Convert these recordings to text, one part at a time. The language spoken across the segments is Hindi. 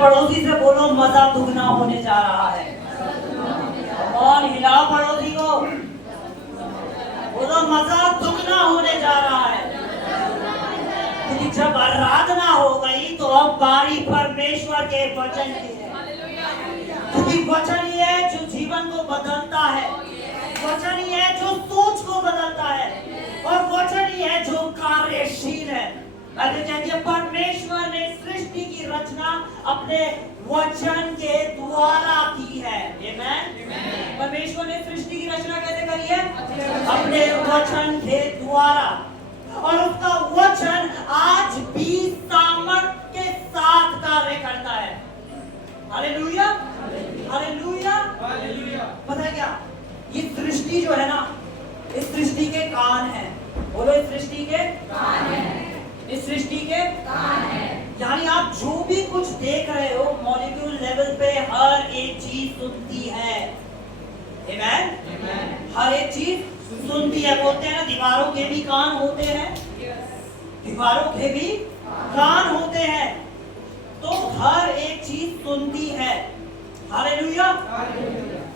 पड़ोसी से बोलो मजा दुगना होने जा रहा है। कौन हिलाओ पड़ोसी को, बोलो मजा दुगना होने जा रहा है। क्योंकि जब आराधना हो गई तो अब बारी परमेश्वर के वचन की है। क्योंकि वचन ही है जो जीवन को बदलता है, वचन ही है जो सोच को बदलता है, और वचन ही है जो कार्यशील है। परमेश्वर ने सृष्टि की रचना अपने वचन के द्वारा की है। आमेन। परमेश्वर ने सृष्टि की रचना कैसे करी है? अपने वचन के द्वारा। और उसका वचन आज भी सामर्थ के साथ कार्य करता है। Hallelujah, hallelujah, hallelujah. पता है क्या, ये सृष्टि जो है ना, इस सृष्टि के कान है। बोलो, इस सृष्टि के कान है, इस सृष्टि के कान है। यानी आप जो भी कुछ देख रहे हो, मॉलिक्यूल लेवल पे हर एक चीज सुनती है। आमेन, हर एक चीज सुनती है। बोलते हैं ना, दीवारों के भी कान होते हैं, दीवारों के भी कान होते हैं, तो हर एक चीज सुनती है। हालेलुया।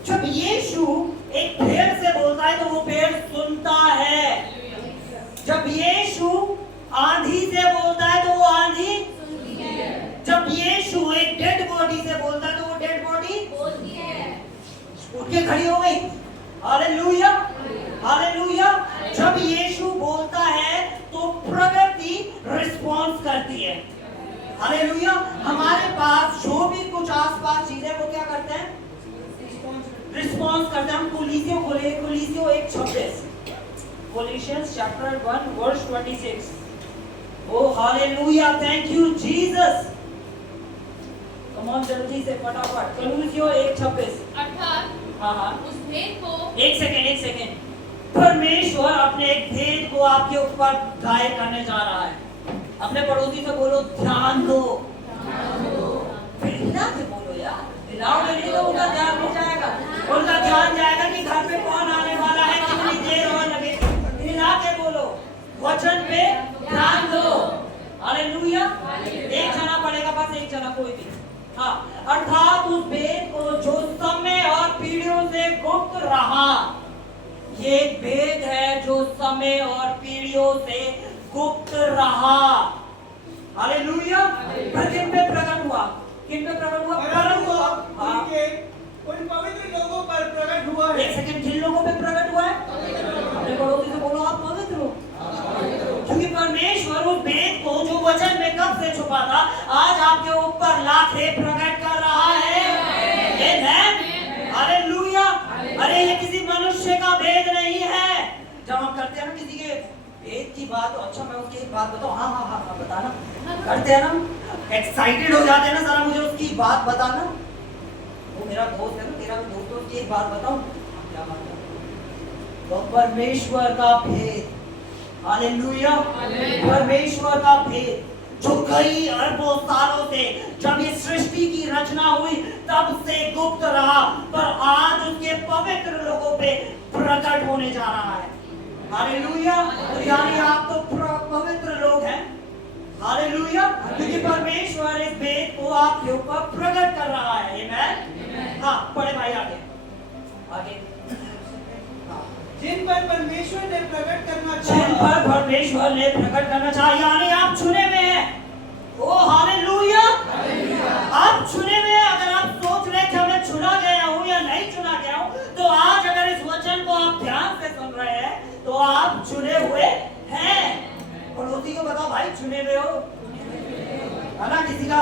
जब यीशु एक पेड़ से बोलता है तो वो पेड़ सुनता है। जब यीशु आंधी से बोलता है तो वो आंधी सुनती है। जब यीशु एक डेड बॉडी से बोलता है तो वो डेड बॉडी बोलती है, उठ के खड़ी हो गई। Hallelujah, hallelujah. जब यीशु बोलता है तो प्रकृति रिस्पॉन्स करती है। हालेलुया। हमारे पास जो भी कुछ आसपास चीजें, वो क्या करते हैं? रिस्पॉन्स करते हैं। हम कोलिसियों खोले, कोलिसियों 1:26, कोलिशियंस चैप्टर 1 वर्स 26। ओ हालेलुया, thank you Jesus. Come on, जल्दी से फटाफट। कोलिसियों 1:26। अर्थात हाँ, उस भेद को, एक सेकेंड। परमेश्वर अपने एक भेद को आपके ऊपर गाय करने जा रहा है। अपने पड़ोसी से बोलो, ध्यान दो। हिला के बोलो यार, हिलाओगे नहीं तो उनका ध्यान हो जाएगा। उनका ध्यान जाएगा कि घर पे कौन आने वाला है, कितनी देर और लगे। हिला के बोलो, वचन पे ध्यान दो। हालेलुया। एक जना पड़ेगा, बस एक जना, कोई भी। हाँ, अर्थात उस भेद को जो समय और पीढ़ियों से गुप्त रहा। ये एक भेद है जो समय और पीढ़ियों से गुप्त रहा। हालेलुया। पर किन पे प्रकट हुआ? किन पे प्रकट हुआ? प्रकट हुआ उन पवित्र लोगों पर प्रकट हुआ है। एक सेकंड, किन लोगों पे प्रकट हुआ है? अपने पड़ोसी से बोलो, आप पवित्र हो। क्योंकि परमेश्वर उस भेद को जो वचन में कब से छुपा था, आज आपके ऊपर लाखे प्रकट कर रहा है। आमेन, हालेलुया। अरे ये किसी मनुष्य का भेद नहीं है। जब हम करते हैं ना किसी के भेद की बात, अच्छा मैं उसकी एक बात बताऊं, हाँ बताना, करते हैं ना, एक्साइटेड हो जाते हैं ना, जरा मुझे उसकी बात बताना। वो मेरा दोस्त है ना, तेरा भी दोस्त, उसकी एक बात बताऊं, क्या बात है? तो परमेश्वर का भेद। हालेलुया। परमेश्वर का भेद जो कई अरबों सालों से, जब ये सृष्टि की रचना हुई तब से गुप्त रहा, पर आज उसके पवित्र लोगों पे प्रकट होने जा रहा है। हालेलुया। यानी आप तो पवित्र लोग हैं। हालेलुया। क्योंकि परमेश्वर इस भेद को आपके ऊपर प्रकट कर रहा है। आमेन। हाँ, पढ़े भाई, आगे आगे। जिन पर परमेश्वर ने प्रकट करना जिन पर परमेश्वर ने प्रकट करना चाहा, यानी आप चुने में हैं। ओ हालेलुया, आप चुने में। अगर आप सोच रहे कि मैं चुना गया हूँ या नहीं चुना गया हूँ, तो आज अगर इस वचन को आप ध्यान से सुन रहे हैं तो आप चुने हुए हैं। पड़ोसी को बताओ, भाई चुने हुए हो, है ना? किसी का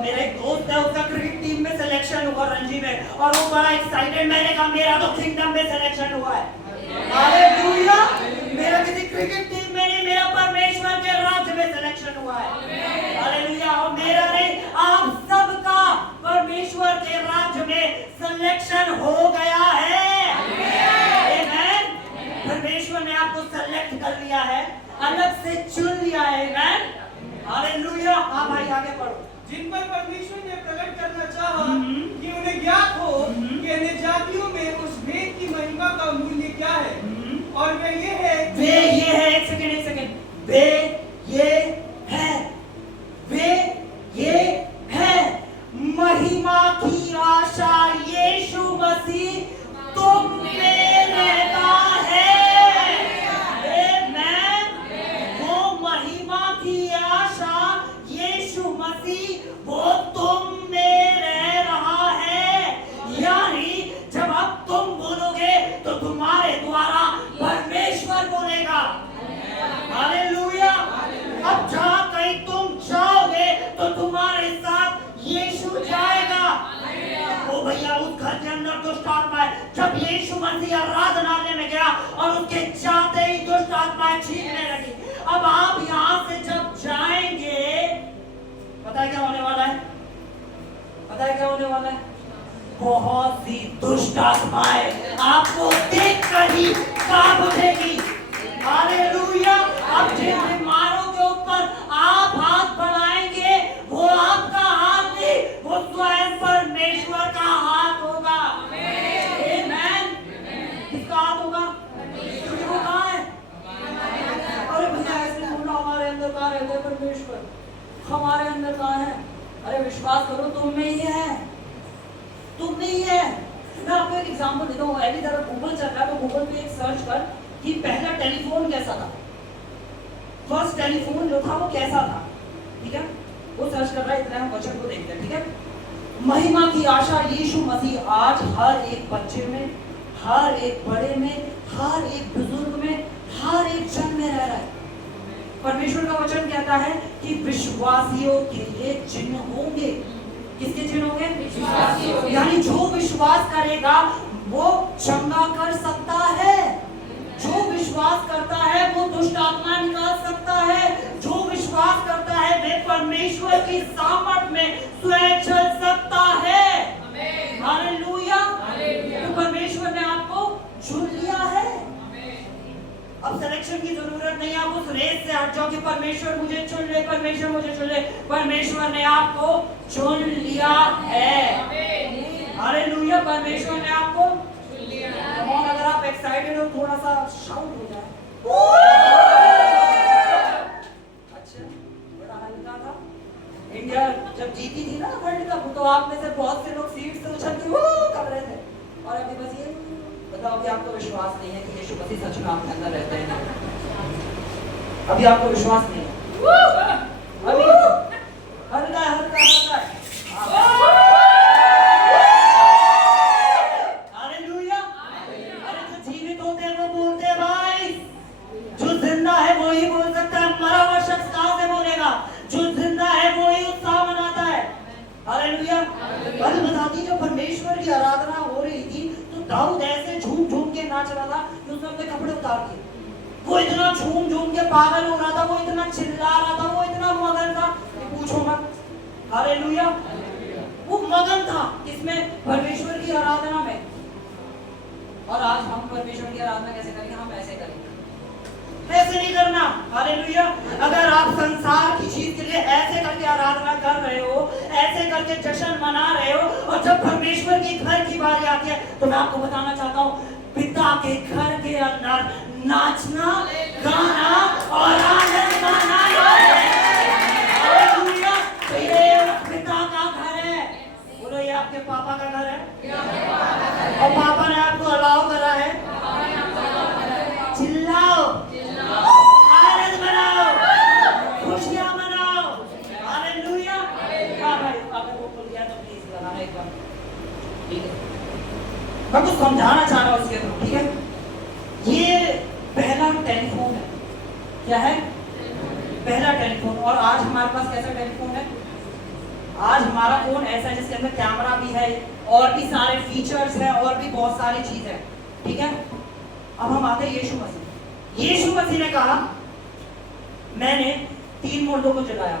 मेरा एक दोस्त है, उसका क्रिकेट टीम में सिलेक्शन हुआ रणजी में, और वो बड़ा एक्साइटेड। मैंने कहा मेरा तो किंगडम में सिलेक्शन हुआ है। हालेलुया। मेरा किसी क्रिकेट टीम में नहीं, मेरा परमेश्वर के राज्य में सिलेक्शन हुआ है। हालेलुया। और मेरा नहीं, आप सबका परमेश्वर के राज्य में सिलेक्शन हो गया है। आमेन। परमेश्वर ने आपको सेलेक्ट कर लिया है, अलग से चुन लिया है। आमेन, हालेलुया। हाँ भाई, आगे पढ़ो। जिन पर परमेश्वर ने प्रकट करना चाहा कि उन्हें ज्ञात हो कि अन्य जातियों में उस भेद की महिमा का मूल्य क्या है, और वे ये है, एक सेकंड, वे ये है दुष्ट आत्माएं, जब यीशु मसीह आराधनालय में गया और उसके जाते ही दुष्ट आत्माएं छीनने लगी। अब आप यहाँ से जब जाएंगे, पता है क्या होने वाला है? पता है क्या होने वाला है? बहुत सी दुष्ट आत्माएं आपको देखकर ही कांप उठेगी। हालेलुया। अब जिन बीमारों के ऊपर आप हाथ बढ़ाएंगे, वो आपका हाथ नहीं, वो स्वयं परमेश्वर का हाथ होगा। आमीन। किसका हाथ होगा? क्योंकि वो कहाँ है? अरे भैया ऐसे बोलना, हमारे अंदर कहाँ रहता है परमेश्वर? हमारे अंदर कहाँ है? अरे विश्वास करो, तुम में ही है, तुम में ही है। मैं आपको एक एग्जांपल देता हूँ। अभी जरा गूगल चल रहा है, तो गूगल पे एक सर्च कर कि पहला टेलीफोन कैसा था, फर्स्ट टेलीफोन जो था वो कैसा था। ठीक है, वो सर्च कर रहा है, इतना हम वचन को देखते हैं। ठीक है, महिमा की आशा यीशु मसीह आज हर एक बच्चे में, हर एक बड़े में, हर एक बुजुर्ग में, हर एक जन में रह रहा है। परमेश्वर का वचन कहता है कि विश्वासियों के लिए चिन्ह होंगे। किसके चिन्ह होंगे? विश्वासियों। यानी जो विश्वास करेगा वो चंगा कर सकता है, जो विश्वास करता है वो दुष्ट आत्मा निकाल सकता है, जो विश्वास करता है वे परमेश्वर की सामर्थ में स्वयं चल सकता है। हालेलुया। तो परमेश्वर ने आपको चुन लिया है। अब सिलेक्शन की जरूरत नहीं, आप उस रेस से हट जाओ कि परमेश्वर मुझे चुन ले, परमेश्वर मुझे चुन ले। परमेश्वर ने आपको चुन लिया है। हालेलुया। परमेश्वर ने आपको चुन लिया है। और अगर आप एक्साइटेड हो, थोड़ा सा शाउट हो जाए। अच्छा, बड़ा हल्का था। इंडिया जब जीती थी ना वर्ल्ड कप, तो आप में से बहुत से लोग सीट से उछल के वो कर रहे थे। और अभी बस ये बताओ, अभी आपको विश्वास नहीं है कि यीशु मसीह सच में आपके अंदर रहते हैं? अभी आपको विश्वास नहीं है? अभी हल्का हल्का हल्का। हालेलुया। अरे जो जीवित होते हैं वो बोलते हैं भाई, जो जिंदा है वो ही बोल सकता है, मरा हुआ शख्स कहाँ से बोलेगा? जो जिंदा है वो ही उत्साह मनाता है। हालेलुया। कल बताती जब परमेश्वर की आराधना हो रही थी, दाऊद ऐसे झूम झूम के नाच रहा था कि उसने अपने कपड़े उतार दिए। वो इतना झूम झूम के पागल हो रहा था, वो इतना चिल्ला रहा था, वो इतना मगन था कि पूछो मत। हालेलुया। वो मगन था इसमें, परमेश्वर की आराधना में। और आज हम परमेश्वर की आराधना कैसे करेंगे? हम ऐसे करेंगे, ऐसे नहीं करना। हालेलुया। अगर आप संसार की चीज के लिए ऐसे करके आराधना कर रहे हो, ऐसे करके जश्न मना रहे हो, और जब परमेश्वर की घर की बारी आती है, तो मैं आपको बताना चाहता हूँ, पिता के घर के अंदर नाचना, गाना और आनंद मनाना है। हालेलुया। तो ये पिता का घर है। बोलो, ये आपके पापा का घर है। और पापा ने आपको अलाउ करा है। चिल्लाओ, आनंद मनाओ, खुशियां मनाओ। हालेलुया। हाँ भाई, आपने वो बोल दिया तो प्लीज लगाना एक बार। ठीक है, मैं कुछ समझाना चाह रहा हूँ इसके थ्रू। ठीक है, ये पहला टेलीफोन है। क्या है? पहला टेलीफोन। और आज हमारे पास कैसा टेलीफोन है? आज हमारा फोन ऐसा है जिसके अंदर कैमरा भी है, और भी सारे फीचर्स हैं, और भी बहुत सारी चीजें। ठीक है, अब हम आते हैं यीशु मसीह। यीशु मसीह ने कहा, मैंने 3 मुर्दों को जगाया,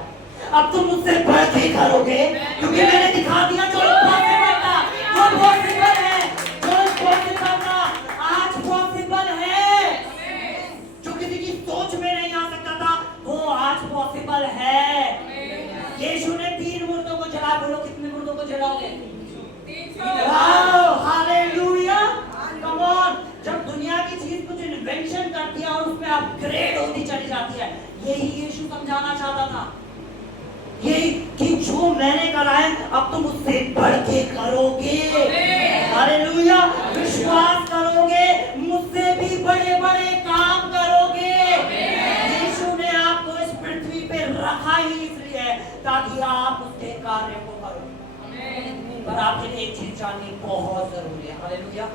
अब तुम मुझसे बढ़ के करोगे, क्योंकि मैंने दिखा दिया जो पॉसिबल था, जो पॉसिबल है, जो पॉसिबल था आज पॉसिबल है। जो किसी की सोच में नहीं आ सकता था, वो आज पॉसिबल है। यीशु ने 3 मुर्दों को जगा। बोलो, कितने मुर्दों को जगाओगे? 300। हालेलुया। Come on. जब दुनिया की चीज कुछ इन्वेंशन करती है और उसमें अपग्रेड होती चली जाती है, यही यीशु समझाना चाहता था। यही कि जो मैंने करा है, अब तुम उससे बढ़ के करोगे। हालेलुया। विश्वास करोगे, मुझसे भी बड़े बड़े काम करोगे। यीशु ने आपको इस पृथ्वी पे रखा ही इसलिए है ताकि आप उसके कार्य को करो। पर आपके लिए एक चीज जाननी बहुत जरूरी है। हालेलुया।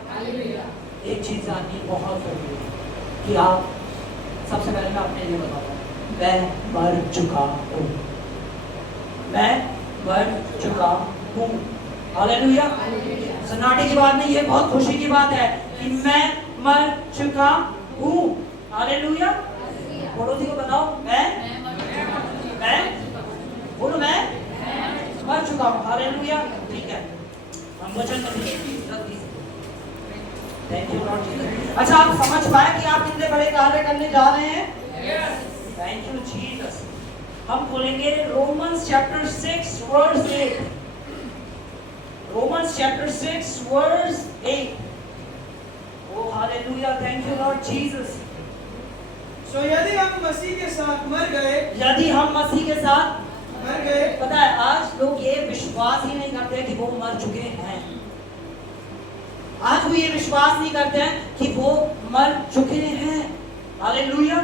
एक चीज जाननी बहुत जरूरी है कि आप, सबसे पहले मैं अपने लिए बताऊंगा, मैं मर चुका हूँ। मैं मर चुका हूँ। हालेलुया। सन्नाटे की बात नहीं, ये बहुत खुशी की बात है कि मैं मर चुका हूँ। हालेलुया। पड़ोसी को बताओ, मैं बोलो, मैं मर चुका हूँ। हालेलुया। ठीक है, हम वचन में थैंक यू लॉर्ड जीसस। अच्छा, आप समझ पाए कि आप कितने बड़े कार्य करने जा रहे हैं? Thank you Jesus. हम खोलेंगे Romans chapter 6 verse 8। Romans chapter 6 verse 8। ओ हालेलुया, thank you Lord Jesus. So यदि हम मसीह के साथ मर गए, यदि हम मसीह के साथ मर गए, पता है आज लोग ये विश्वास ही नहीं करते कि वो मर चुके हैं। आज वो ये विश्वास नहीं करते हैं कि वो मर चुके हैं। हालेलुया,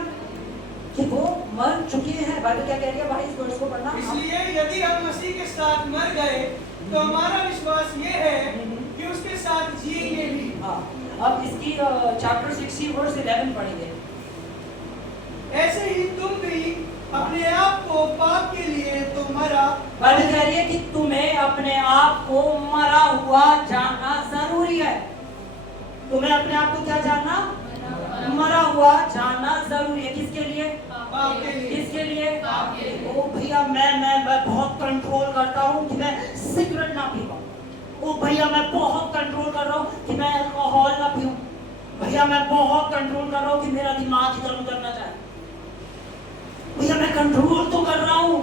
कि वो मर चुके हैं। बाइबल क्या कह रही है भाई, इस वर्ष को पढ़ना। इसलिए यदि हम मसीह के साथ मर गए तो हमारा विश्वास ये है कि उसके साथ जिएंगे भी। हाँ, अब इसकी चैप्टर 60 वर्स 11 पढ़ेंगे। ऐसे ही तुम भी अपने आप को पाप के लिए तो मरा। बाइबल कह रही है कि तुम्हें अपने आप को मरा हुआ जानना जरूरी है। तुम्हें अपने आप को क्या जानना? मरा हुआ जानना जरूरी है। किसके लिए? पाप के लिए। किसके लिए? ओ भैया, मैं बहुत कंट्रोल करता हूँ कि मैं सिगरेट ना पीऊं। ओ भैया, मैं बहुत कंट्रोल कर रहा हूँ कि मैं अल्कोहल ना पीऊं। भैया, मैं बहुत कंट्रोल कर रहा हूँ कि मेरा दिमाग इधर उधर ना जाए। भैया, मैं कंट्रोल तो कर रहा हूँ।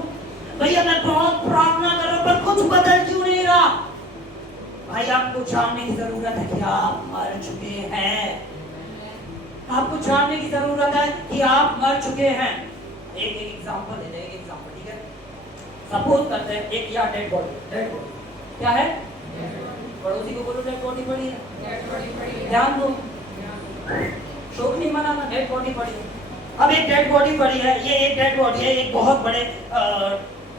भैया, मैं बहुत प्रार्थना कर रहा हूँ, पर कुछ बदल क्यों नहीं रहा? भाई, आपको जानने की जरूरत है कि आप मर चुके हैं। आपको जानने की जरूरत है कि आप मर चुके हैं। एक एग्जांपल दे, एक एग्जांपल, ठीक है? सपोज करते हैं एक या डेड बॉडी क्या है? पड़ोसी को बोलो डेड बॉडी पड़ी है, ध्यान दो, शोक नहीं मनाना, डेड बॉडी पड़ी है। अब एक डेड बॉडी पड़ी है, ये एक डेड बॉडी है एक बहुत बड़े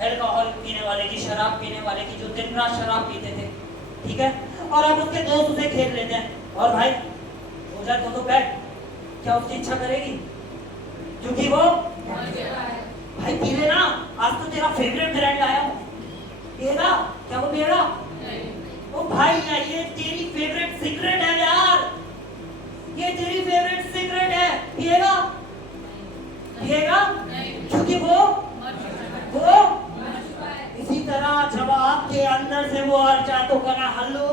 अल्कोहल पीने वाले की, शराब पीने वाले की, जो दिन रात शराब पीते थे, ठीक है? और अब उसके दोस्त उसे खेल लेते हैं और भाई हो जाए तो बैठ, क्या उसकी इच्छा करेगी? क्योंकि वो भाई पी लेना, आज तो तेरा फेवरेट ब्रांड लाया हूं, पिएगा क्या? वो पिएगा? ओ भाई, ये तेरी फेवरेट सिगरेट है यार, ये तेरी फेवरेट सिगरेट है, पिएगा? क्योंकि वो इसी तरह जब आपके अंदर से वो अर्जा तो करा, हेलो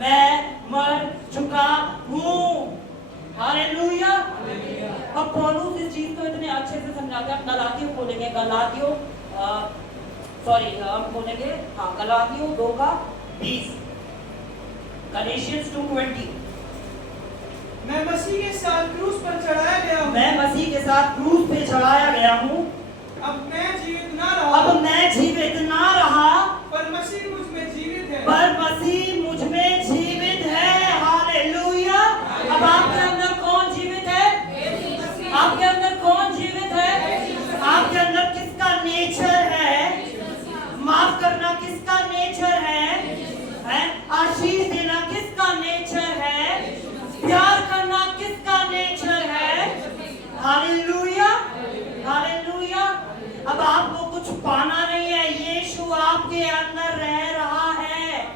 मैं मर चुका हूँ। हालेलुया। अब पौलुस इस चीज को इतने अच्छे से समझाते हैं। गलातियों खोलेंगे, गलातियों हम खोलेंगे, हाँ, गलातियों 2:20, गैलेशियंस 2:20। मैं मसीह के साथ क्रूस पर चढ़ाया गया हूँ। मैं मसीह के साथ क्रूस पे चढ़ाया गया हूँ। अब मैं जीवित ना रहा, पर मसीह मुझ में जीवित है। हालेलुया। अब आपके अंदर कौन जीवित है? आपके अंदर कौन जीवित है? आपके अंदर किसका नेचर है? माफ करना किसका नेचर है? आशीष देना किसका नेचर है? प्यार करना किसका नेचर है? Hallelujah, hallelujah. अब आपको कुछ पाना नहीं है, यीशु आपके अंदर रह रहा है।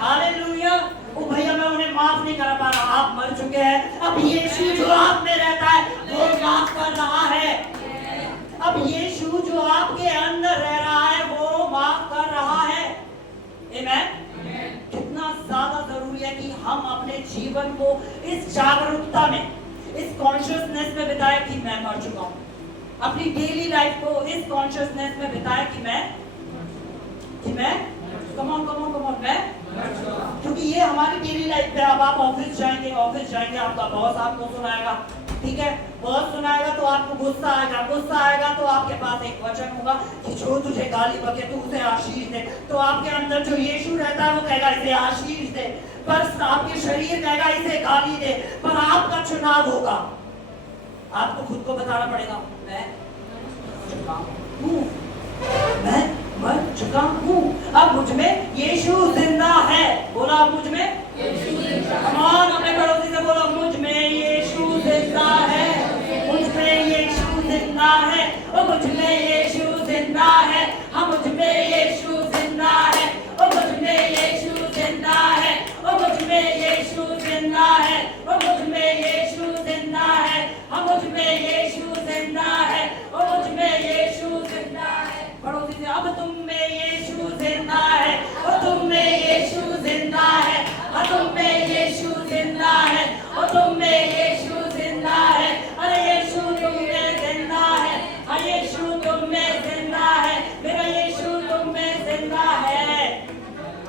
हालेलुया। ओ भैया, मैं उन्हें माफ नहीं कर पा रहा, आप मर चुके हैं। अब यीशु जो आप में रहता है वो माफ कर रहा है। अब यीशु जो आपके अंदर रह रहा है वो माफ कर रहा है। आमीन। कितना ज्यादा जरूरी है कि हम अपने जीवन को इस जागरूकता में, इस कॉन्शियसनेस में बिताए कि मैं मर चुका हूं। अपनी डेली लाइफ को इस कॉन्शियसनेस में बिताए कि मैं कम ऑन मैं, क्योंकि ये हमारी डेली लाइफ है। अब आप ऑफिस जाएंगे, आपका बॉस आपको सुनाएगा, ठीक है? बॉस सुनाएगा तो आपको गुस्सा आएगा तो आपके पास एक वचन होगा कि जो तुझे गाली बके तू उसे आशीष दे। तो आपके अंदर जो यीशु रहता है वो कहेगा इसे आशीष दे, पर आपके शरीर कहेगा इसे गाली दे। पर आपका चुनाव होगा, आपको खुद को बताना पड़ेगा, मैं मर चुका हूँ। अब मुझ में यीशु जिंदा है। बोला, अब मुझ में कमान, अपने पड़ोसी से बोलो, मुझ में यीशु जिंदा है, मुझ में यीशु जिंदा है, ओ मुझ में यीशु जिंदा है, हाँ मुझ में यीशु जिंदा है, ओ मुझ में यीशु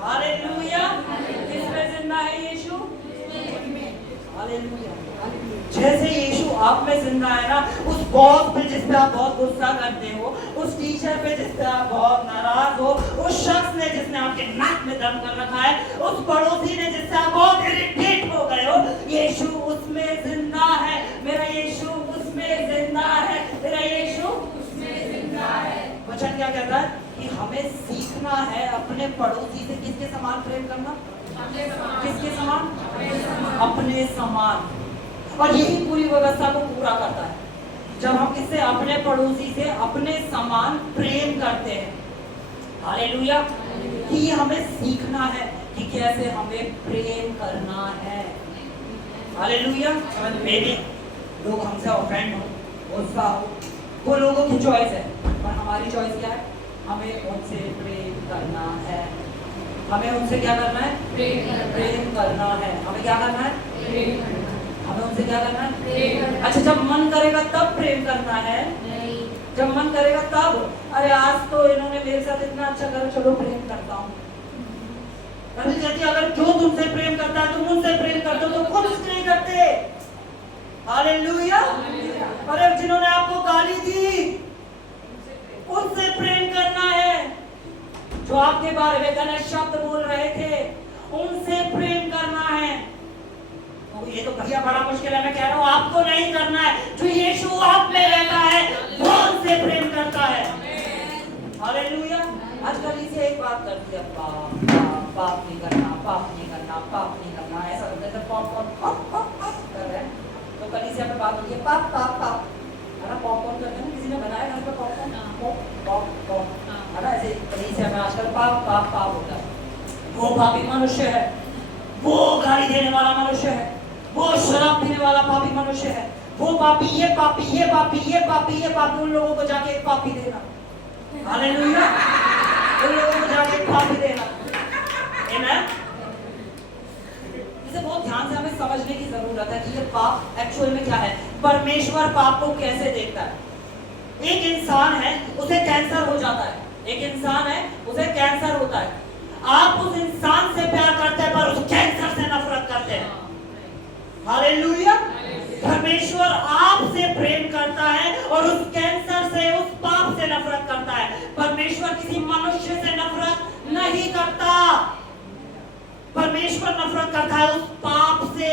हालेलुया। किसमें जिंदा है यीशु? हालेलुया। जैसे यीशु आप में जिंदा है ना, उस बॉस पे जिस पे आप बहुत गुस्सा करते हो, उस टीचर पे जिस पे आप बहुत नाराज हो, उस शख्स ने जिसने आपके नाक में दम कर रखा है, उस पड़ोसी ने जिससे आप बहुत इरिटेट हो गए हो, यीशु उसमें जिंदा है। मेरा यीशु उसमें जिंदा है। मेरा यीशु उसमें जिंदा है। वचन क्या कहता है कि हमें सीखना है अपने पड़ोसी से किसके समान प्रेम करना? किसके समान? अपने समान। और यही पूरी व्यवस्था को पूरा करता है जब हम किससे? अपने पड़ोसी से अपने समान प्रेम करते हैं। हालेलुया। कि ये हमें सीखना है कि कैसे हमें प्रेम करना है। हालेलुया। मेरे लोग हमसे ऑफेंड हो, गुस्सा हो, वो लोगों की चॉइस है, पर हमारी चॉइस क्या है? हमें उनसे प्रेम करना है। हमें उनसे क्या करना है? प्रेम करना है। हमें क्या करना है? हमें उनसे क्या करना है? अच्छा, जब मन करेगा तब प्रेम करना है? नहीं। जब मन करेगा तब, अरे आज तो इन्होंने मेरे साथ इतना अच्छा करा, चलो प्रेम करता हूँ। कभी कहती अगर जो तुमसे प्रेम करता है तुम उनसे प्रेम करते हो तो खुद उससे नहीं करते। हालेलुया। अरे जिन्होंने आपको गाली दी उनसे प्रेम करना है। जो आपके बारे में गलत शब्द बोल रहे थे उनसे प्रेम करना है। तो ये तो भैया बड़ा मुश्किल है, मैं कह रहा हूँ आपको नहीं करना है। जो यीशु आप में रहता है वो उनसे प्रेम करता है। हालेलुया। आजकल इसे एक बात करती है, पाप पाप पाप नहीं करना, पाप नहीं करना, पाप नहीं करना। ऐसा लगता है पॉपकॉर्न कर रहे हैं तो कलीसिया पे बात होती है पाप पाप पाप, है ना? पॉपकॉर्न करते हैं, किसी ने बनाया घर पे पॉपकॉर्न, है ना? ऐसे कलीसिया में आजकल पाप पाप पाप होता है। वो पापी मनुष्य है, वो गाली देने वाला मनुष्य है, वो शराब पीने वाला पापी मनुष्य है, वो पापी, ये पापी, ये पापी, ये पापी, ये पापी। उन लोगों को जाके एक पापी देना। हालेलुया। उन लोगों को जाके एक पापी देना। आमेन। इसे बहुत ध्यान से हमें समझने की जरूरत है कि ये पाप एक्चुअल में क्या है, परमेश्वर पाप को कैसे देखता है। एक इंसान है उसे कैंसर हो जाता है, एक इंसान है उसे कैंसर होता है। आप उस इंसान से प्यार करते हैं पर उस कैंसर से नफरत करते हैं। हालेलुया। परमेश्वर आपसे प्रेम करता है और उस कैंसर से, उस पाप से नफरत करता है। परमेश्वर किसी मनुष्य से नफरत नहीं करता, परमेश्वर नफरत करता है उस पाप से।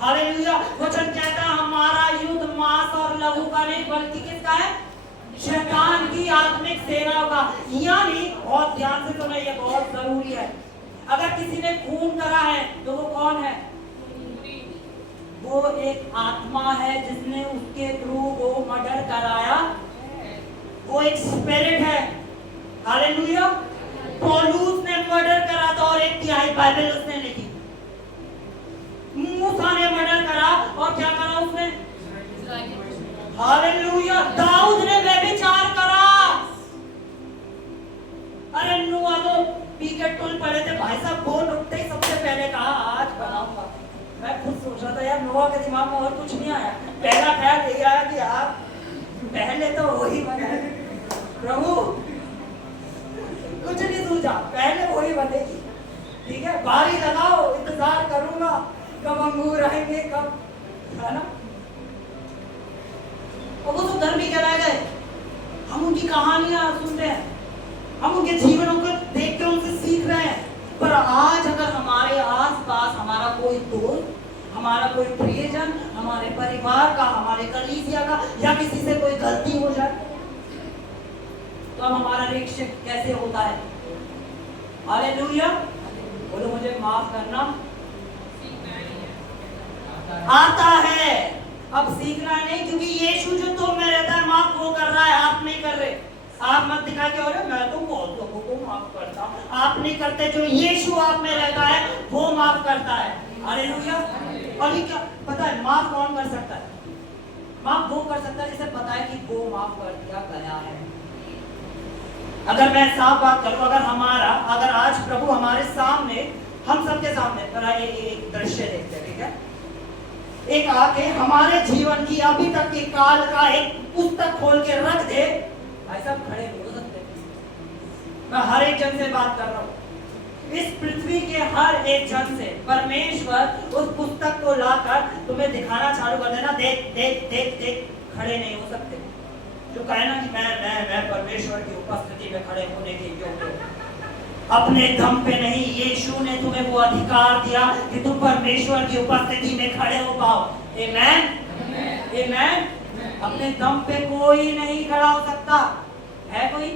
हालेलुया। वचन कहता है हमारा युद्ध मांस और लहू का नहीं बल्कि किसका है? शैतान की आत्मिक सेनाओं का। यानी बहुत ध्यान से सुनो, ये बहुत जरूरी है। अगर किसी ने खून करा है तो वो कौन है? वो एक आत्मा है जिसने उसके थ्रू वो मर्डर कराया। वो एक स्पिरिट है। हालेलुया। पौलुस ने मर्डर करा था और 1/3 बाइबल उसने लिखी। मूसा ने मर्डर करा और क्या करा उसने? हालेलुया। दाऊद ने व्यभिचार करा। अरे नूह तो पी के टुल पड़े थे, भाई साहब बोल उठते ही सबसे पहले कहा आज बनाऊंगा। मैं खुद सोच रहा था यार नोआ के दिमाग में और कुछ नहीं आया, पहला ख्याल यही आया कि आप पहले तो वही बने। प्रभु कुछ नहीं सूझा, पहले वही बनेगी। ठीक है, बारी लगाओ, इंतजार करूंगा कब अंगूर आएंगे, कब, है ना? और वो तो धर्मी कहलाए गए। हम उनकी कहानियां सुनते हैं, हम उनके जीवनों को देख के उनसे सीख रहे हैं। पर आज अगर हमारे आसपास हमारा कोई दोस्त, हमारा कोई प्रियजन, हमारे परिवार का, हमारे कलीसिया का या किसी से कोई गलती हो जाए तो अब हमारा रिएक्शन कैसे होता है? हालेलुया। बोलो मुझे माफ करना आता है। अब सीखना नहीं, क्योंकि यीशु जो तुम में रहता है माफ वो कर रहा है, आप नहीं कर रहे। आप मत दिखा के और मैं तो बहुत लोगों को माफ करता हूं, आप नहीं करते। जो यीशु आप में रहता है वो माफ करता है। हालेलुया। और ये क्या पता है, माफ कौन कर सकता है? माफ वो कर सकता है जिसे पता है कि वो माफ कर दिया गया है। अगर मैं साफ बात करूं, अगर आज प्रभु हमारे सामने, हम सबके सामने एक दृश्य देखते हैं, ठीक है? एक आके हमारे जीवन की अभी तक के काल का एक पुस्तक खोल के रख दे, भाई साहब खड़े हो सकते हैं। मैं हर एक जन से बात कर रहा हूँ। इस पृथ्वी के हर एक जन से परमेश्वर उस पुस्तक को लाकर तुम्हें दिखाना चालू कर देना, देख देख देख देख, खड़े नहीं हो सकते। जो कहे ना कि मैं परमेश्वर की उपस्थिति में खड़े होने के योग्य हूं, अपने दम पे नहीं, यीशु ने तुम्हें वो अधिकार दिया कि तुम परमेश्वर की उपस्थिति में खड़े हो पाओ। आमेन, आमेन। अपने दम पे कोई नहीं खड़ा हो सकता। है कोई?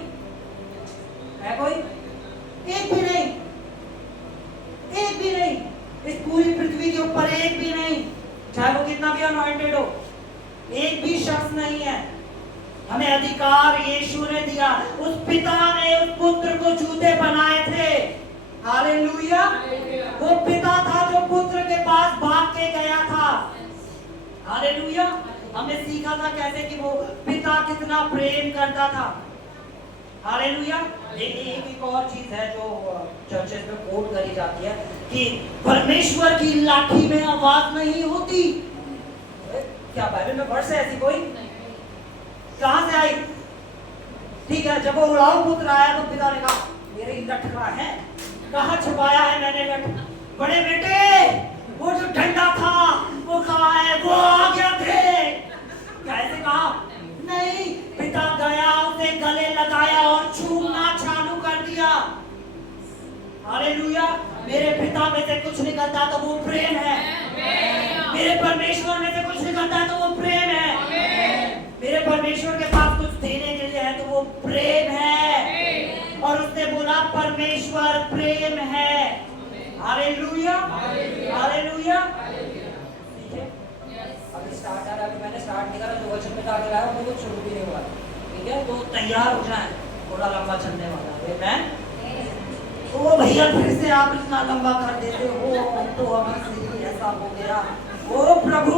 है कोई? एक भी नहीं, एक भी नहीं। इस पूरी पृथ्वी के ऊपर एक भी नहीं, चाहे वो कितना भी अनॉइंटेड हो, एक भी शख्स नहीं है। हमें अधिकार यीशु ने दिया। उस पिता ने उस पुत्र को जूते बनाए थे। हालेलुया। वो पिता था जो पुत्र के पास भाग के गया था। हालेलुया। हमने सीखा था कैसे कि वो पिता कितना प्रेम करता था। हालेलुया। एक और चीज है जो चर्चेस में कोट करी जाती है कि परमेश्वर की लाठी में आवाज नहीं होती। क्या बाइबल में वर्ष है ऐसी कोई? कहां से आई? ठीक है, जब वो उड़ाऊ पुत्र आया तो पिता ने कहा मेरे लटका है, कहां छुपाया है मैंने लट? बड़े बेटे, वो जो डंडा था वो कहां है? वो आ गया थे। कैसे कहा? नहीं, पिता गया, उसे गले लगाया और छूना चालू कर दिया। हालेलुया। मेरे पिता में से कुछ निकलता तो वो प्रेम है। मेरे परमेश्वर में से कुछ निकलता है तो वो प्रेम है। मेरे परमेश्वर के पास कुछ देने के लिए है तो वो प्रेम है। और उसने बोला परमेश्वर प्रेम है। Hallelujah, hallelujah. ठीक है, अभी स्टार्ट आ रहा है। मैंने स्टार्ट नहीं करा, जो वचन में आगे लाया वो कुछ शुरू भी नहीं हुआ। ठीक है, तो तैयार हो जाए, थोड़ा लंबा चलने वाला है। ओ भैया, फिर से आप इतना लंबा कर देते हो, तो अभी ऐसा हो गया। ओ प्रभु,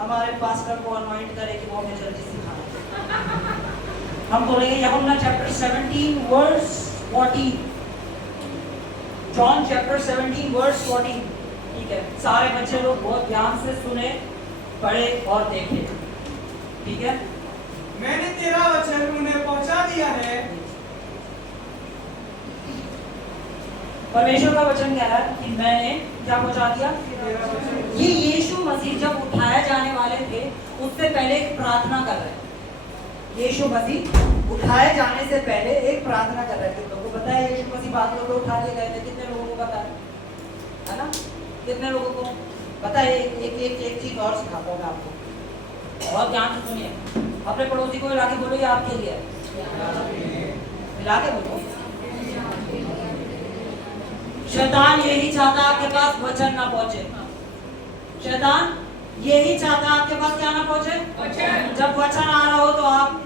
हमारे पास्टर को अनॉइंट करे कि वो हमें जल्दी सिखाए। हम बोलेंगे यूहन्ना chapter 17 verse 40। John chapter 17 verse 40। ठीक है, सारे बच्चे लोग बहुत ध्यान से सुने, पढ़े और देखे। ठीक है, मैंने तेरा वचन उन्हें पहुंचा दिया है। परमेश्वर का वचन कह रहा है कि मैंने क्या पहुंचा दिया? ये यीशु मसीह जब उठाए जाने वाले थे उससे पहले एक प्रार्थना कर रहे थे। यीशु मसीह उठाए जाने से पहले एक प्रार्थना कर रहे थे। लोगों को पता है यीशु मसीह बादलों को उठा लिए गए थे? कितने लोगों को पता है ना? कितने लोगों को पता है? एक चीज और सिखाता हूँ मैं आपको, बहुत ध्यान से सुनिए। अपने पड़ोसी को मिला के बोलो ये आपके लिए, मिला के बोलो। शैतान यही चाहता आपके पास वचन ना पहुंचे। शैतान यही चाहता आपके पास क्या ना पहुंचे? वचन। जब वचन आ रहा हो तो आप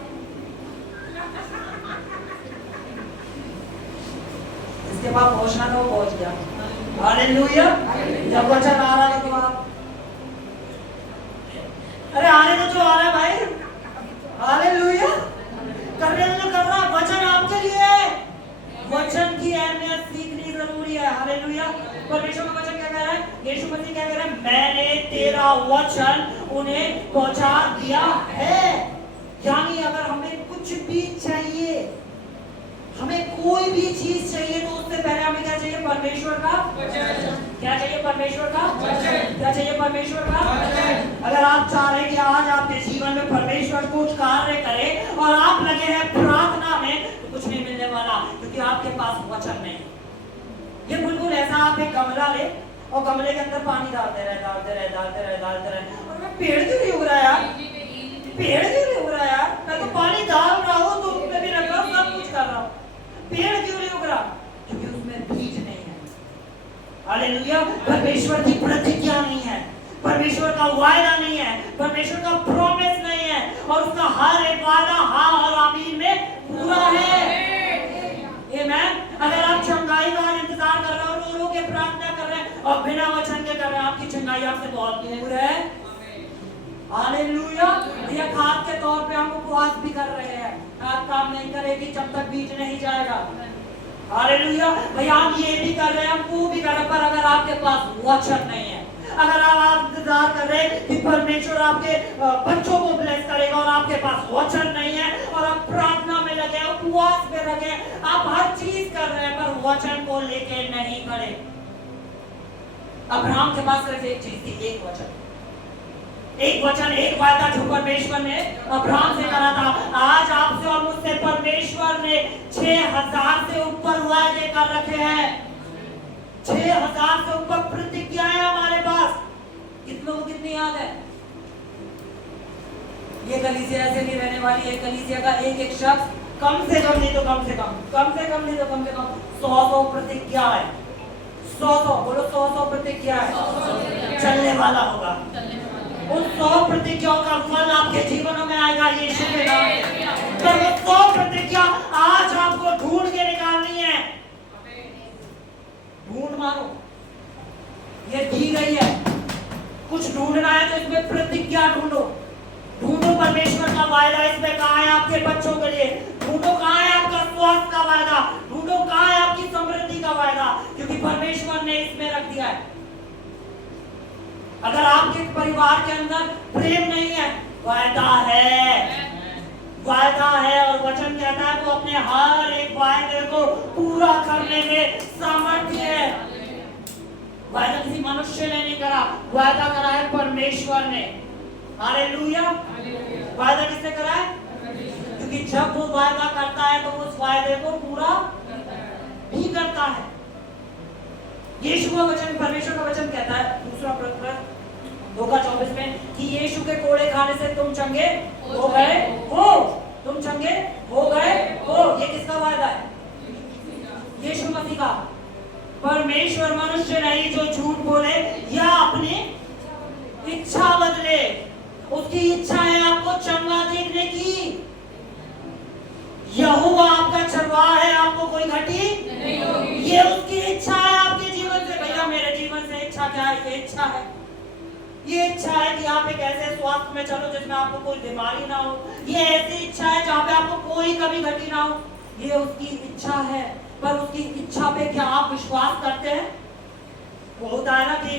इसके पास पहुंचना तो पहुंच गया। हालेलुया। जब वचन आ रहा है तो आप अरे आने तो जो आ रहा है भाई। हालेलुया। करने तो कर रहा, वचन आपके लिए। वचन की अहमियत सीखनी जरूरी है। हालेलुया। परमेश्वर का वचन क्या कह रहा है? यीशु मसीह क्या कह रहा है? मैंने तेरा वचन उन्हें पहुंचा दिया है। यानी अगर हमें कुछ भी चाहिए, हमें कोई भी चीज चाहिए तो उससे पहले हमें क्या चाहिए? परमेश्वर का वचन। क्या चाहिए? परमेश्वर का वचन। क्या चाहिए? परमेश्वर का वचन। अगर आप चाह रहे हैं कि आज आपके जीवन में परमेश्वर कुछ कार्य करे और आप लगे हैं प्रार्थना में, तो कुछ नहीं मिलने वाला, क्योंकि आपके पास वचन नहीं। ये बिल्कुल ऐसा, आप एक गमला ले और गमले के अंदर पानी डालते रहे और पेड़ क्यों नहीं उग रहा यार? पेड़ क्यों नहीं उग रहा यार? मैं तो पानी डाल रहा हूँ, तो उसमें भी रख रहा हूँ, सब कुछ कर रहा हूँ, पेड़ क्यों नहीं उग रहा? क्योंकि उसमें बीज नहीं है। हालेलुया। परमेश्वर की प्रतिज्ञा नहीं है, परमेश्वर का वायदा नहीं है, परमेश्वर का प्रॉमिस नहीं है, और उसका हर एक वादा हाँ और आमीन में पूरा है। आमीन। अगर आप चंगाई का इंतजार कर रहे हो, रो के प्रार्थना कर रहे हैं और बिना वचन के कर रहे हैं, आपकी चंगाई आपसे बहुत दूर है। हालेलुया। ये खाद के तौर पे हम उपवास भी कर रहे हैं, खाद काम नहीं करेगी जब तक बीज नहीं जाएगा। हालेलुया। भैया हम ये भी कर रहे हैं, हम वो भी कर रहे हैं, पर अगर आपके पास वचन नहीं है, अगर आप इंतजार कर रहे हैं कि परमेश्वर आपके बच्चों को ब्लेस करेगा और आपके पास वचन नहीं है और आप प्रार्थना में लगे, उपवास में लगे, आप हर चीज कर रहे हैं पर वचन को लेके नहीं खड़े। अब्राहम के पास सिर्फ एक चीज थी, एक वचन, एक वायदा जो परमेश्वर ने अब्राहम से करा था। आज आपसे और मुझसे परमेश्वर ने 6000 से ऊपर वायदे कर रखे हैं, 6000 से ऊपर प्रतिज्ञाएं हमारे पास। कितनों को कितनी याद है? ये कलीसिया ऐसे नहीं रहने वाली है। कलीसिया का एक शख्स कम से कम नहीं तो कम से कम 100 प्रतिज्ञाएं, 100 बोलो 100 प्रतिज्ञाएं चलने वाला होगा। उन 100 प्रतिज्ञाओं का फल आपके जीवनों में आएगा यीशु के नाम से। पर वो 100 प्रतिज्ञा आज आपको ढूंढ के निकालनी है। ढूंढ मारो, ये दी गई है। कुछ ढूंढना है तो इसमें प्रतिज्ञा ढूंढो। ढूंढो परमेश्वर का वायदा इसमें कहाँ है आपके बच्चों के लिए। ढूंढो कहाँ है आपका स्वास्थ्य का वायदा। ढूंढो कहाँ है आपकी समृद्धि का वायदा, क्योंकि परमेश्वर ने इसमें रख दिया है। अगर आपके परिवार के अंदर प्रेम नहीं है, वायदा है और वचन कहता है वो अपने हर एक वायदे को पूरा करने में सामर्थ्य है। वायदा किसी मनुष्य ने नहीं करा, वायदा करा है परमेश्वर ने। हालेलुया। वायदा किसने करा है? क्योंकि जब वो वायदा करता है तो उस वायदे को पूरा भी करता है। यीशु का वचन, परमेश्वर का वचन कहता है दूसरा पत्र 2:24 में कि यीशु के कोड़े खाने से तुम चंगे हो गए हो। तुम चंगे हो गए हो। ये किसका वायदा है? यीशु मसीह का। परमेश्वर मनुष्य नहीं जो झूठ बोले या अपनी इच्छा बदले। उसकी इच्छा है आपको चंगा देखने की। यहोवा आपका चरवाहा है, आपको कोई घटी नहीं होगी। ये उसकी इच्छा है आपके जीवन से। भैया मेरे जीवन से इच्छा क्या है? ये इच्छा है, ये इच्छा है कि आप एक ऐसे स्वास्थ्य में चलो जिसमें आपको कोई बीमारी ना हो। ये ऐसी इच्छा है जहाँ पे आपको कोई कभी घटी ना हो। ये उसकी इच्छा है। पर उसकी इच्छा पे क्या आप विश्वास करते हैं? वो होता है ना कि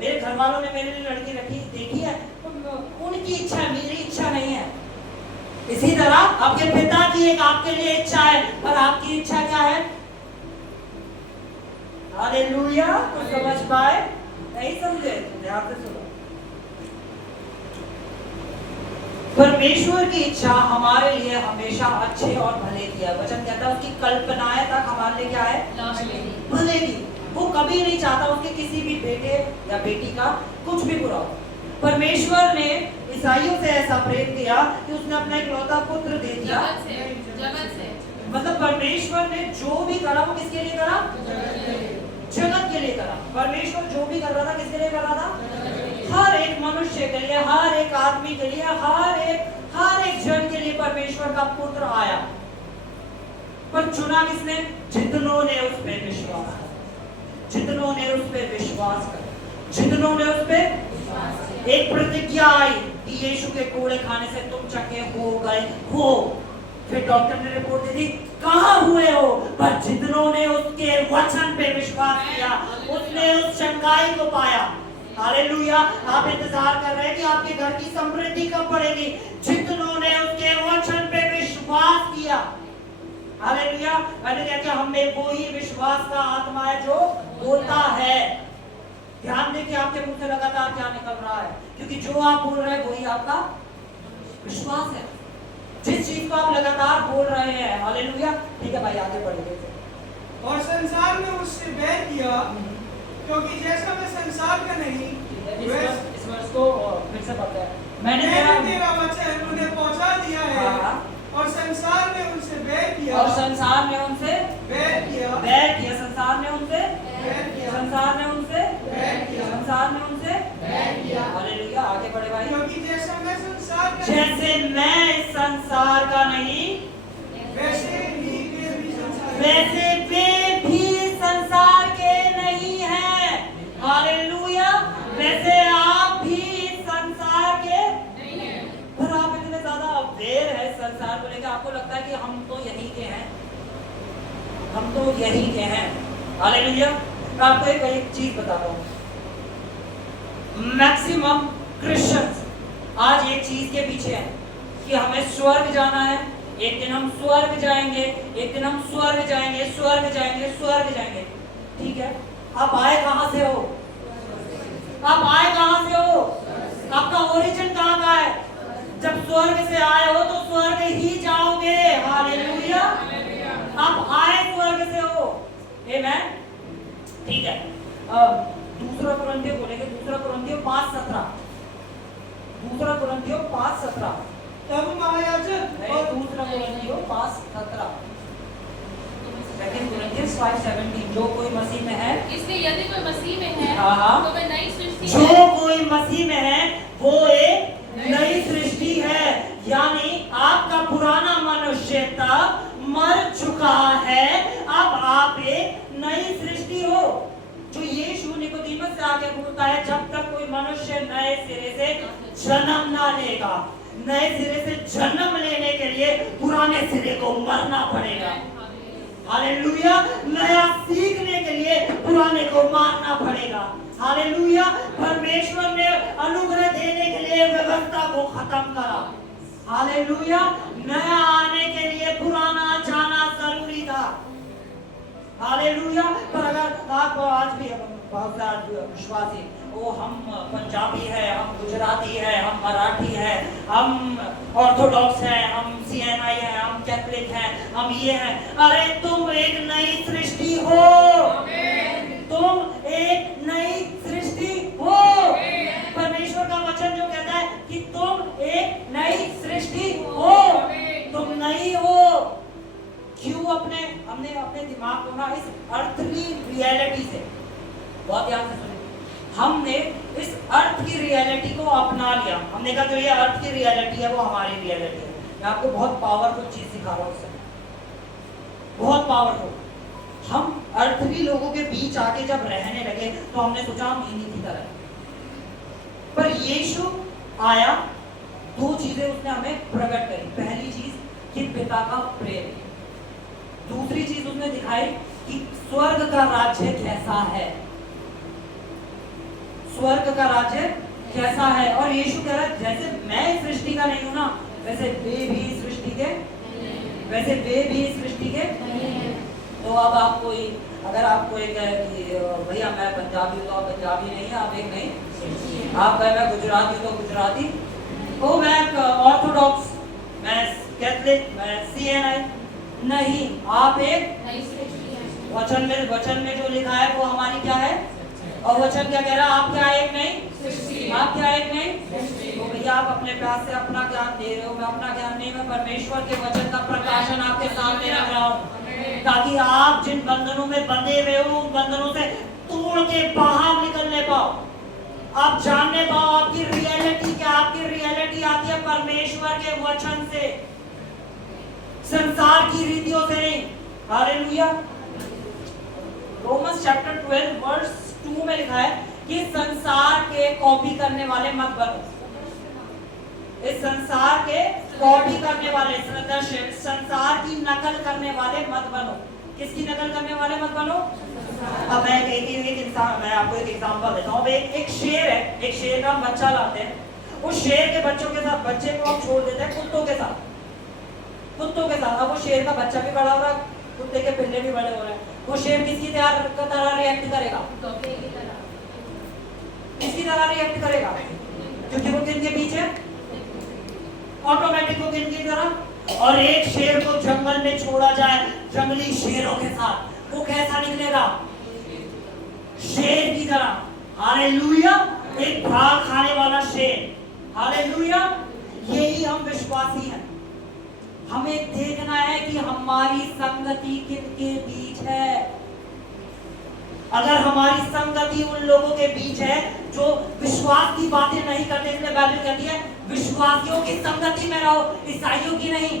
मेरे घर वालों ने मेरे लिए लड़की रखी देखी है, उनकी इच्छा है, मेरी इच्छा नहीं है। इसी तरह आपके पिता की एक आपके लिए इच्छा है, पर आपकी इच्छा क्या है? हालेलुया। कुछ समझ पाए? नहीं समझे? ध्यान से सुनो। परमेश्वर की इच्छा हमारे लिए हमेशा अच्छे और भले की है। वचन कहता है उसकी कल्पनाएं तक हमारे लिए क्या है? भले की। वो कभी नहीं चाहता उसके किसी भी बेटे या बेटी का कुछ भी बुरा हो। परमेश्वर ने ईसाइयों से ऐसा प्रेम किया कि उसने अपना इकलौता पुत्र दे दिया। मतलब परमेश्वर ने जो भी करा वो किसके लिए करा? जगत के लिए करा। परमेश्वर जो भी कर रहा था किसके लिए कर रहा था? हर एक मनुष्य के लिए, हर एक आदमी के लिए, हर एक जन के लिए परमेश्वर का पुत्र आया। पर चुना किसने? जितनों ने उस पर विश्वास किया, जितनों ने उस पर विश्वास किया, जितनों ने उस पर एक प्रतिज्ञा आई कि यीशु के कोड़े खाने से तुम चंगे हो गए हो। फिर डॉक्टर ने रिपोर्ट दी थी कहाँ हुए हो, पर जितनों ने उसके वचन पे विश्वास किया उसने उस चंगाई को पाया। हालेलुया। आप इंतजार कर रहे हैं कि आपके घर की समृद्धि कब बढ़ेगी? जितनों ने उसके वचन पे विश्वास किया। हालेलुया। मैंने क्या किया? हमें वो ही विश्वास का आत्मा है जो बोलता है। ध्यान दें कि आपके मुंह से लगातार क्या निकल रहा है, क्योंकि जो आप बोल रहे हैं वही आपका विश्वास है। जिस चीज को आप लगातार बोल रहे हैं। हालेलुया। ठीक है भाई, आगे बढ़िए। और संसार में उससे बैर किया, क्योंकि जैसा मैं संसार का नहीं इस वर्ष को फिर से पढ़ते हैं। मैंने तेरा वचन उन्हें पहुंचा दिया है। और संसार ने उनसे बैर किया, और संसार ने उनसे बैर किया, संसार ने उनसे बैर किया, संसार ने उनसे बैर किया, संसार ने उनसे बैर किया। हालेलुया। आगे बढ़े भाई। क्योंकि जैसा मैं संसार का जैसे मैं इस संसार का नहीं, वैसे वे भी संसार के नहीं हैं। हालेलुया। वैसे आप भी संसार के नहीं हैं। पर आप इतने ज्यादा अवेयर है संसार को लेकर, आपको लगता है कि हम तो यहीं के हैं, हम तो यहीं के हैं। हालेलुया। मैं आपको एक चीज बताता हूँ। मैक्सिमम क्रिश्चियंस आज एक चीज के पीछे हैं कि हमें स्वर्ग जाना है, एक दिन हम स्वर्ग जाएंगे, एक दिन हम स्वर्ग जाएंगे, स्वर्ग जाएंगे, स्वर्ग जाएंगे। ठीक है, आप आए कहां से हो? आप आए कहां से हो? आपका ओरिजिन कहां का है? जब स्वर्ग से आए हो तो स्वर्ग ही जाओगे। हालेलुया। आप आए स्वर्ग से हो। आमेन। ठीक है, दूसरा कुरिन्थियों बोलेंगे, दूसरा कुरिन्थियों 5:17। दूसरा कुरिन्थियों 5:17। तब महायाजक और दूसरा कुरिन्थियों 5:17। सेकंड कुरिन्थियंस 5:17। जो कोई मसीह में है, इसलिए यदि कोई मसीह में है हाँ। तो वह नई सृष्टि जो है। कोई मसीह में है वो एक नई सृष्टि है। यानी आपका पुराना मनुष्यता मर चुका है, अब आप एक नई सृष्टि हो। जो यीशु निकोदेमुस से आके बोलता है, जब तक कोई मनुष्य नए सिरे से जन्म ना लेगा, नए सिरे से जन्म लेने के लिए पुराने सिरे को मरना पड़ेगा। हालेलुया। नया सीखने के लिए पुराने को मारना पड़ेगा। हालेलुया। परमेश्वर ने अनुग्रह देने के लिए व्यवस्था को खत्म करा। हालेलुया। नया आने के लिए पुराना जाना जरूरी था। हालेलुया। पर अगर आप आज भी बहुत सारे विश्वासी, वो हम पंजाबी है, हम गुजराती है, हम मराठी है, हम ऑर्थोडॉक्स है, हम सीएनआई है, हम कैथलिक है, हम ये है। अरे तुम एक नई सृष्टि हो। तुम एक नई सृष्टि हो। परमेश्वर का वचन जो कहता है कि तुम एक नई सृष्टि हो, तुम नई हो। क्यों? हमने अपने दिमाग को ना इस अर्थली रियलिटी से, बहुत ध्यान से सुनिए, हमने इस अर्थ की रियलिटी को अपना लिया। हमने कहा जो ये अर्थ की रियलिटी है वो हमारी रियलिटी है। मैं आपको बहुत पावरफुल चीज सिखा रहा हूँ उससे, बहुत पावरफुल। हम अर्थली लोगों के बीच आके जब रहने लगे तो हमने सोचा हम इन्हीं की तरह। पर यीशु आया, दो चीजें उसने हमें प्रकट करी। पहली चीज कि पिता का प्रेम, दूसरी चीज उसने दिखाई कि स्वर्ग का राज्य कैसा है। स्वर्ग का राज्य कैसा है। और यीशु कह रहा है जैसे मैं इस सृष्टि का नहीं हूं ना, वैसे वे भी इस सृष्टि के, वैसे वे भी इस सृष्टि के। तो अब आप कोई, अगर आप कोई कहे कि भैया मैं पंजाबी हूं तो आप पंजाबी नहीं है, आप एक नहीं। आप कहे मैं गुजराती हूं तो गुजराती, ओ मैं ऑर्थोडॉक्स, मैं कैथलिक, मैं सीएनआई नहीं, आप एक नई सृष्टि है। वचन में जो लिखा है वो हमारी क्या है। और वचन क्या कह रहा है? आप क्या एक नहीं सृष्टि। आप क्या एक नहीं। तो भैया आप अपने प्यार से अपना ज्ञान दे रहे हो, मैं अपना ज्ञान नहीं, मैं परमेश्वर के वचन का प्रकाशन आपके सामने रख रहा हूँ, ताकि आप जिन बंधनों में बंधे हुए हो उन बंधनों से तोड़ के बाहर निकलने पाओ। आप जानने पाओ आपकी रियलिटी क्या। आपकी रियलिटी आती है परमेश्वर के वचन से, संसार की रीतियों से नहीं। हालेलुया। रोमन्स चैप्टर 12 वर्स 2 में लिखा है कि संसार के कॉपी करने वाले मत बनो। इस संसार के कॉपी करने वाले, संसार की नकल करने वाले मत बनो। किसकी नकल करने वाले मत बनो? अब मैं आपको एक एग्जांपल देता हूँ। एक शेर है, एक शेर का बच्चा लाते हैं। उस शेर के बच्चों के साथ, बच्चे को हम छोड़ देते हैं कुत्तों के साथ। अब वो शेर का बच्चा भी बड़ा हो रहा है, कुत्ते के पिल्ले भी बड़े हो रहे हैं। वो शेर किसकी तरह रिएक्ट करेगा? किसकी तरह रिएक्ट करेगा? क्योंकि वो किनके बीच है? ऑटोमेटिक वो किनकी तरह। और एक शेर को जंगल में छोड़ा जाए जंगली शेरों के साथ, वो कैसा निकलेगा? शेर की तरह। हालेलुया। एक भाग खाने वाला शेर। हालेलुया। यही हम विश्वासी हैं। हमें देखना है कि हमारी संगति किनके बीच है। अगर हमारी संगति उन लोगों के बीच है जो विश्वास की बातें नहीं करते, इसलिए बाइबल कहती है विश्वासियों की संगति में रहो, ईसाइयों की नहीं।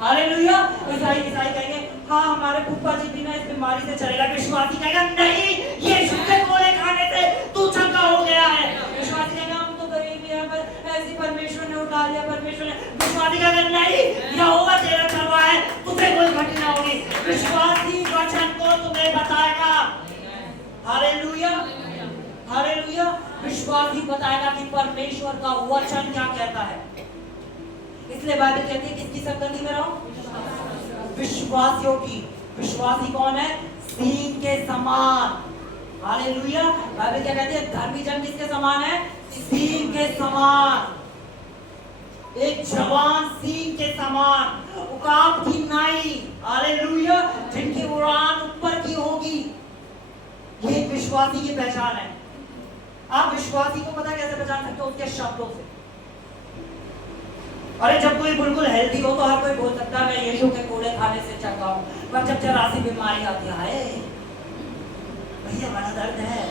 हालेलुया। ईसाई कहेंगे हाँ हमारे फूफा जी भी ना इस बीमारी से चलेगा। विश्वासी कहेगा नहीं, यीशु के गोले खाने से तू चंगा हो गया है। विश्वासी कहेगा हम तो गरीब हैं, पर ऐसी परमेश्वर ने उठा लिया, परमेश्वर ने। विश्वासी कहेगा नहीं, यहोवा तेरा करवा है, तुझे कोई घटना होगी। विश्वासी वचन को तुम्हें बताएगा। हालेलुया। हालेलुया। विश्वासी बताएगा कि परमेश्वर का वचन क्या कहता है। इसलिए बाइबल कहती है किसकी संगति में रहो? विश्वासियों की। विश्वासी कौन है? सींग के समान। हालेलुया। बाइबल क्या कहती है? धर्मी जन किसके समान है? सींग के समान। एक जवान सींग के समान, उकाब की नाई, हालेलुया, जिनकी उड़ान ऊपर की होगी। ये एक विश्वासी की पहचान है। आप विश्वासी को पता कैसे पहचान सकते हो? उसके शब्दों से। अरे जब कोई बिल्कुल हेल्दी हो तो हर कोई बोल सकता है मैं यीशु के कूड़े खाने से चंगा हूं, पर जब जरा सी बीमारी आती है, भैया बड़ा दर्द है,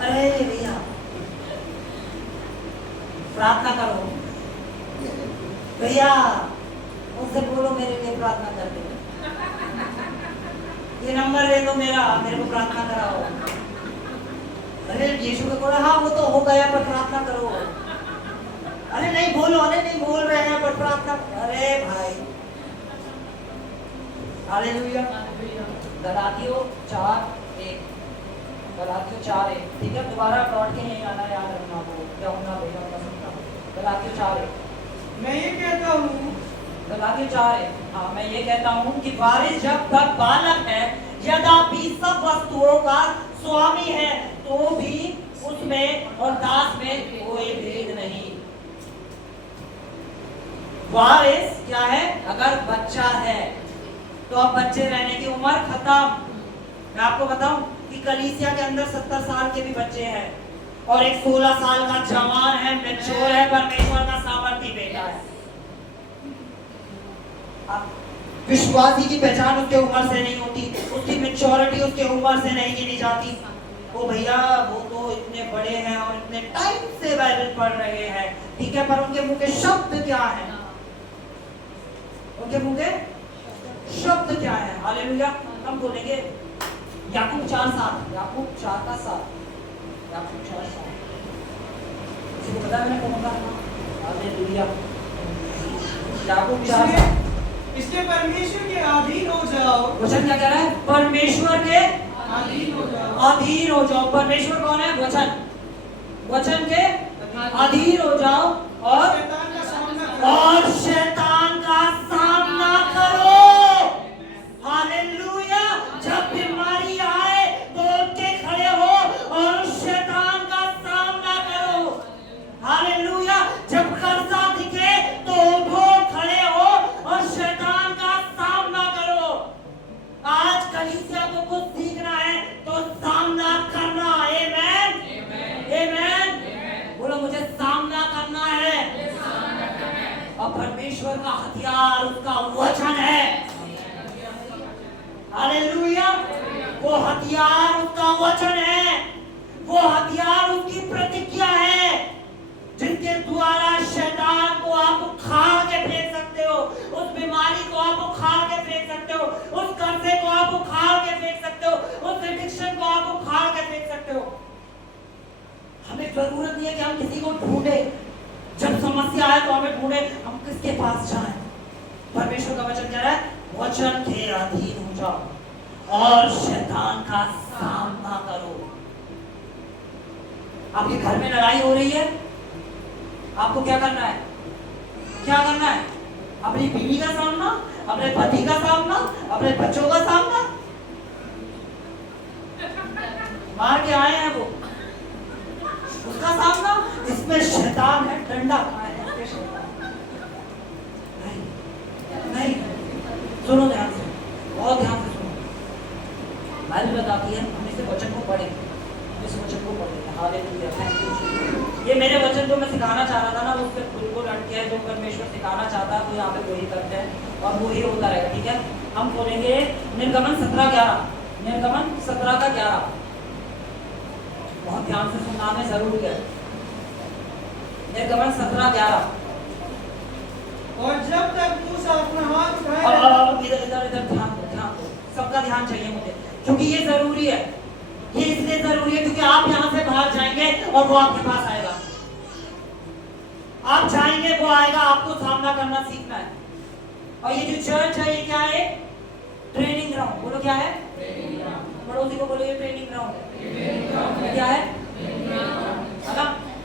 अरे भैया प्रार्थना करो, भैया उससे बोलो मेरे लिए प्रार्थना कर दो, ये नंबर ले दो मेरा, मेरे को प्रार्थना कराओ। अरे यीशु के कूड़े, हाँ वो तो हो गया पर प्रार्थना करो। अरे नहीं बोलो, अरे नहीं बोल रहे हैं पर प्रार्थना। अरे भाई, हालेलुया। गलातियों 4:1, गलातियों 4:1, ठीक है, दोबारा लौट के नहीं आना, याद रखना वो जाऊंगा भैया का सकता। गलातियों 4:1, मैं ये कहता हूँ, गलातियों 4:1, हाँ मैं ये कहता हूँ कि वारिस जब तक बालक है, यद्यपि सब वस्तुओं का स्वामी है, तो भी उसमें और दास में कोई भेद नहीं। वारिस क्या है? अगर बच्चा है तो अब बच्चे रहने की उम्र खत्म। मैं आपको बताऊं कि कलीसिया के अंदर 70 साल के भी बच्चे हैं और एक 16 साल का जवान है, मैच्योर है, परमेश्वर का सामर्थी बेटा है। विश्वासी की पहचान उसके उम्र से नहीं होती, उसकी मैच्योरिटी उसके उम्र से नहीं गिनी जाती। वो भैया वो तो इतने बड़े हैं और इतने टाइम से बाइबल पढ़ रहे हैं, ठीक है, पर उनके मुंह के शब्द क्या हैं? उनके मुंह के शब्द क्या है? हालेलुया। हम बोलेंगे याकूब 4:7, याकूब 4:7, याकूब 4:7, किसी को पता है मैंने कौन कहा? हालेलुया। याकूब 4:7, इसलिए परमेश्वर के अधीन हो जाओ। वचन क्या कह रहा है? परमेश्वर के अधीन हो जाओ। अधीन हो जाओ। परमेश्वर कौन है? वचन। वचन के अधीन हो जाओ और शैतान का सामना करो। और शैतान का सामना करो। हालेलुया। जब बीमारी आए तो उठ के खड़े हो और उस शैतान का सामना करो। हालेलुया। जब कर्जा दिखे तो उठो, खड़े हो और शैतान का सामना करो। आज कलीसिया को कुछ सीखना है तो सामना करना। आमेन, आमेन। बोलो मुझे सामना करना है। और परमेश्वर का हथियार उसका वचन है। हालेलुया। वो हथियार उसका वचन है, वो हथियार उसकी प्रतिज्ञा है, जिनके द्वारा शैतान को आप उखाड़ के फेंक सकते हो, उस बीमारी को आप उखाड़ के फेंक सकते हो, उस कर्जे को आप उखाड़ के फेंक सकते हो, उस एडिक्शन को आप उखाड़ के फेंक सकते हो। हमें जरूरत नहीं है कि हम किसी को ढूंढे, जब समस्या आए तो हमें ढूंढे हम किसके पास जाएं। परमेश्वर का वचन कह रहा है वचन के अधीन हो जाओ और शैतान का सामना करो। आपके घर में लड़ाई हो रही है, आपको क्या करना है? क्या करना है? अपनी बीवी का सामना, अपने पति का सामना, अपने बच्चों का सामना। मार के आए हैं वो, उसका सामना। इसमें शैतान है, डंडा कहाँ है? नहीं, नहीं। सुनो ध्यान से, बहुत ध्यान से सुनो। बाइबल बताती है, हम इस वचन को पढ़ेंगे, इस वचन को पढ़ेंगे। Hallelujah, thank you. ये मेरे वचन जो मैं सिखाना चाह रहा था ना, उससे बिल्कुल अटके है। जो परमेश्वर सिखाना चाहता है तो यहाँ पे वही करते हैं और वो ही होता रहेगा, ठीक है। हम बोलेंगे निर्गमन 17:11, निर्गमन 17:11। बहुत ध्यान से सुनना में जरूर है। निर्गमन 17:11। और जब तक मूसा अपना हाथ उठाए अब इधर इधर इधर ध्यान दो, ध्यान दो, सबका ध्यान चाहिए मुझे, क्योंकि ये जरूरी है। ये इसलिए जरूरी है क्योंकि आप यहाँ से बाहर जाएंगे और वो आपके पास आएगा। आप जाएंगे, वो आएगा, आपको सामना करना सीखना है। और ये जो चर्च है, ये क्या है? Training ground. बोलो क्या है? पड़ोसी को बोलो ये ट्रेनिंग ग्राउंड है। क्या है?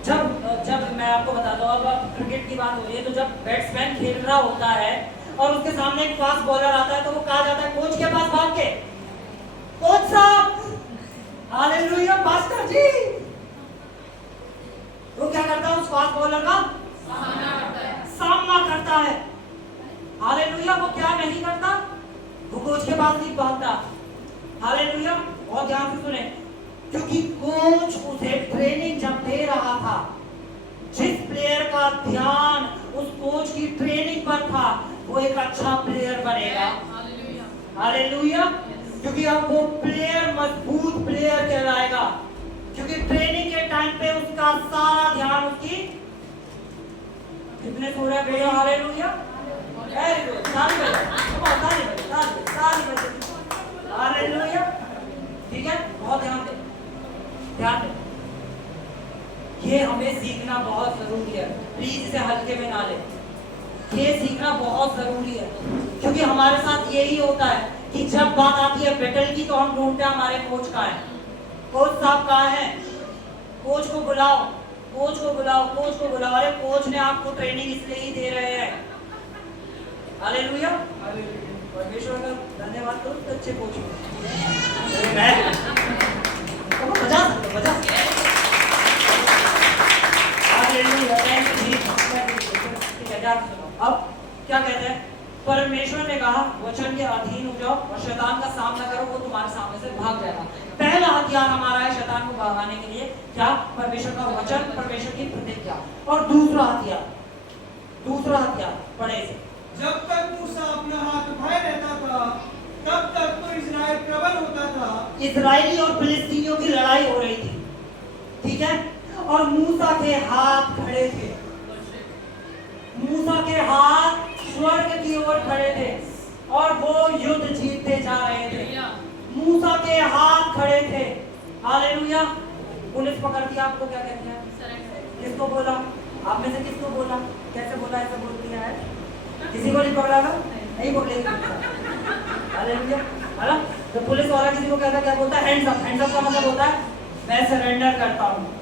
जब जब मैं आपको बताता हूँ, अब क्रिकेट की बात हो रही है, तो जब बैट्समैन खेल रहा होता है और उसके सामने एक फास्ट बॉलर आता है, तो वो कहा जाता है कोच के पास भाग के, कोच साहब, हालेलुया मास्टर जी। वो क्या करता है, उस फास्ट बॉलर का सामना करता है। हालेलुया। वो क्या नहीं करता, वो कोच के पास नहीं भागता। हालेलुया। और ध्यान से सुने, क्योंकि कोच उसे ट्रेनिंग जब दे रहा था, जिस प्लेयर का ध्यान उस कोच की ट्रेनिंग पर था, वो एक अच्छा प्लेयर बनेगा। हालेलुया। क्योंकि अब वो प्लेयर मजबूत प्लेयर कहलाएगा, क्योंकि ट्रेनिंग के टाइम पे उसका सारा ध्यान उसकी, कितने सो रहे भैया, हालेलुया, वेरी गुड, ताली बजाओ, ताली बजाओ, ताली बजाओ, हालेलुया। ठीक है, बहुत ध्यान दे, ध्यान दे। ये हमें सीखना बहुत जरूरी है, प्लीज इसे हल्के में ना ले। ये सीखना बहुत जरूरी है, क्योंकि हमारे साथ यही होता है कि जब बात आती है बैटल की, तो हम ढूंढते हैं हमारे कोच कहाँ है, कोच साहब कहाँ हैं, कोच को बुलाओ, कोच को बुलाओ, कोच को बुलाओ। अरे कोच ने आपको ट्रेनिंग इसलिए ही दे रहे हैं। हालेलुया। परमेश्वर का धन्यवाद करो, तो अच्छे कोच हो। बजा बजा। हालेलुया, थैंक यू जी। ठीक है, ध्यान से सुनो। अब क्या कहते हैं, परमेश्वर ने कहा वचन के अधीन हो जाओ और शैतान का सामना करो, वो तुम्हारे सामने से भाग जाएगा। पहला हथियार हमारा है शैतान को भगाने के लिए क्या, परमेश्वर का वचन, परमेश्वर की प्रतिज्ञा। और दूसरा हथियार पढ़े इसे। जब तक मूसा अपना हाथ उठाए रहता था, तब तक तो इस्राएल प्रबल होता था। इजरायली और फिलिस्तीनियों की लड़ाई हो रही थी, ठीक है, और मूसा के हाथ खड़े थे, मूसा के हाथ स्वर्ग की ओर खड़े थे और वो युद्ध जीतते जा रहे थे। मूसा के हाथ खड़े थे। हालेलुया। पुलिस पकड़ती है आपको, क्या कहते हैं, किसको बोला, आप में से किसको बोला, कैसे बोला, ऐसा बोल दिया है, किसी को नहीं पकड़ा था, नहीं बोलेगी। हालेलुया। है ना, तो पुलिस वाला किसी को कहता है, क्या बोलता है, हैंड्स अप। हैंड्स अप का मतलब होता है मैं सरेंडर करता हूँ,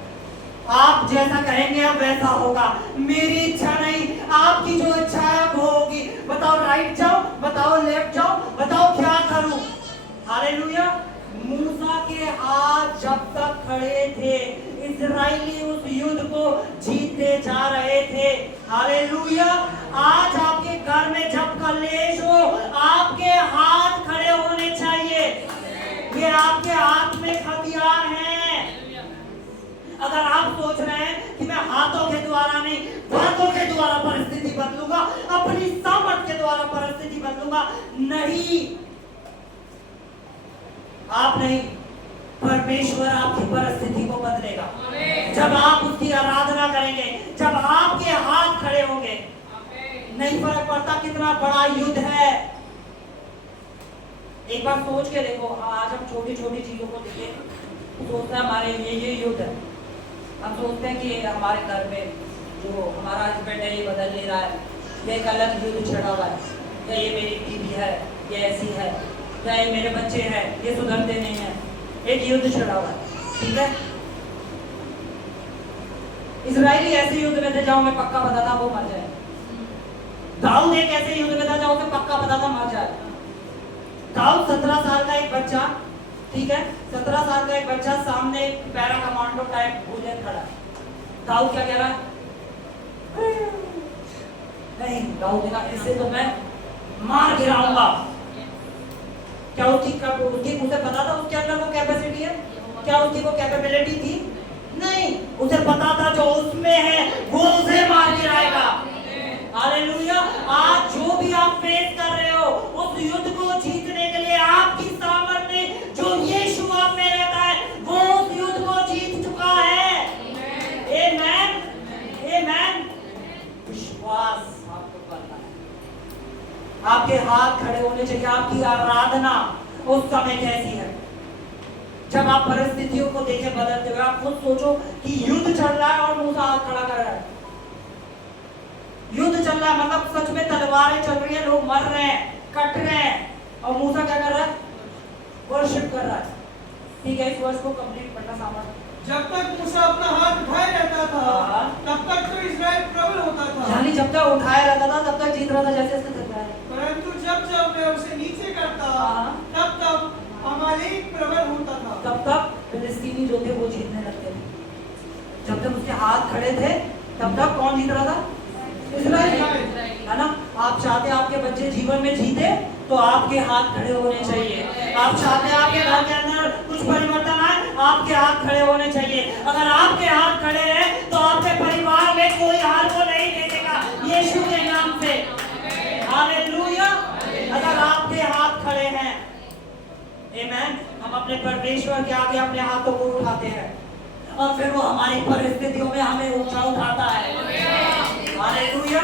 आप जैसा कहेंगे अब वैसा होगा, मेरी इच्छा नहीं, आपकी जो इच्छा है वो होगी। बताओ राइट जाओ, बताओ लेफ्ट जाओ, बताओ क्या करूं। हालेलुया। मूसा के हाथ जब तक खड़े थे, इजरायली उस युद्ध को जीतते जा रहे थे। हालेलुया। आज आपके घर में जब कलेश हो, आपके हाथ खड़े होने चाहिए। ये आपके हाथ में हथियार हैं। अगर आप सोच रहे हैं कि मैं हाथों के द्वारा नहीं, बातों के द्वारा परिस्थिति बदलूंगा, अपनी सामर्थ के द्वारा परिस्थिति बदलूंगा, नहीं, आप नहीं, परमेश्वर आपकी परिस्थिति को बदलेगा। जब आप उसकी आराधना करेंगे, जब आपके हाथ खड़े होंगे, नहीं फर्क पड़ता कितना बड़ा युद्ध है। एक बार सोच के देखो, आज हम छोटी छोटी चीजों को देखें, सोचते हैं हमारे ये युद्ध है। हम सोचते हैं कि हमारे घर में जो हमारा हस्बैंड है ये बदल नहीं रहा है, ये एक अलग युद्ध छिड़ा हुआ है, या ये मेरी बीवी है ये ऐसी है, या ये मेरे बच्चे हैं ये सुधरते नहीं है, एक युद्ध छिड़ा हुआ है। ठीक है, इजरायली ऐसे युद्ध में थे जहां में पक्का पता था वो मर जाए। दाऊद एक ऐसे युद्ध में था जहां में पक्का पता था मर जाए। दाऊद 17 साल का एक बच्चा, ठीक है, 17 साल का एक बच्चा सामने एक पैरा कमांडो टाइप भूले खड़ा। दाऊद क्या कह रहा है, नहीं, दाऊद ने कहा इससे तो मैं मार गिराऊंगा। क्या उसकी उसे पता था उसके अंदर वो कैपेसिटी है, क्या उसकी वो कैपेबिलिटी थी, नहीं, उसे पता था जो उसमें है वो उसे मार गिराएगा। हालेलुया। आज जो भी आप फेस कर रहे हो, उस युद्ध को जीतने के लिए आपकी सामर्थ्य जो यीशु आप में रहता है, वो उस युद्ध को जीत चुका है। आमेन, आमेन। विश्वास आपको करना है, आपके हाथ खड़े होने चाहिए। आपकी आराधना उस समय कैसी है, जब आप परिस्थितियों को देखे बदलते हुए, आप खुद सोचो कि युद्ध चल रहा है और मूसा हाथ खड़ा कर रहा है। युद्ध चल रहा है मतलब सच में तलवारें चल रही है, लोग मर रहे हैं, कट रहे हैं, और मूसा क्या कर रहा है, वर्शिप कर रहा है। ठीक है, इस वर्ष को कंप्लीट करना सामर्थ्य जब तक मूसा अपना हाथ उठाए रहता था हाँ। तब तक तो इस्राएल प्रबल होता था, यानी जब तक उठाया रहता था तब तक जीत रहा था, जैसे इसने करता है। परंतु जब जब मैं उसे नीचे करता हाँ। तब तब अमालेक प्रबल होता था। तब तक फिलिस्तीनी जो थे वो जीतने लगते थे। जब तक उसके हाथ खड़े थे तब तक कौन जीत रहा था? इस्राएल, है ना। आप चाहते आपके बच्चे जीवन में जीते तो आपके हाथ खड़े होने चाहिए। आप चाहते आपके घर के अंदर कुछ परिवर्तन आए, आपके हाथ खड़े होने चाहिए। अगर आपके हाथ खड़े हैं तो आपके परिवार में कोई हार को नहीं भेजेगा यीशु के नाम से। हालेलुया। अगर आपके हाथ खड़े हैं, आमेन, हम अपने परमेश्वर के आगे अपने हाथों को उठाते हैं और फिर वो हमारी परिस्थितियों में हमें उठाता है। हालेलुया।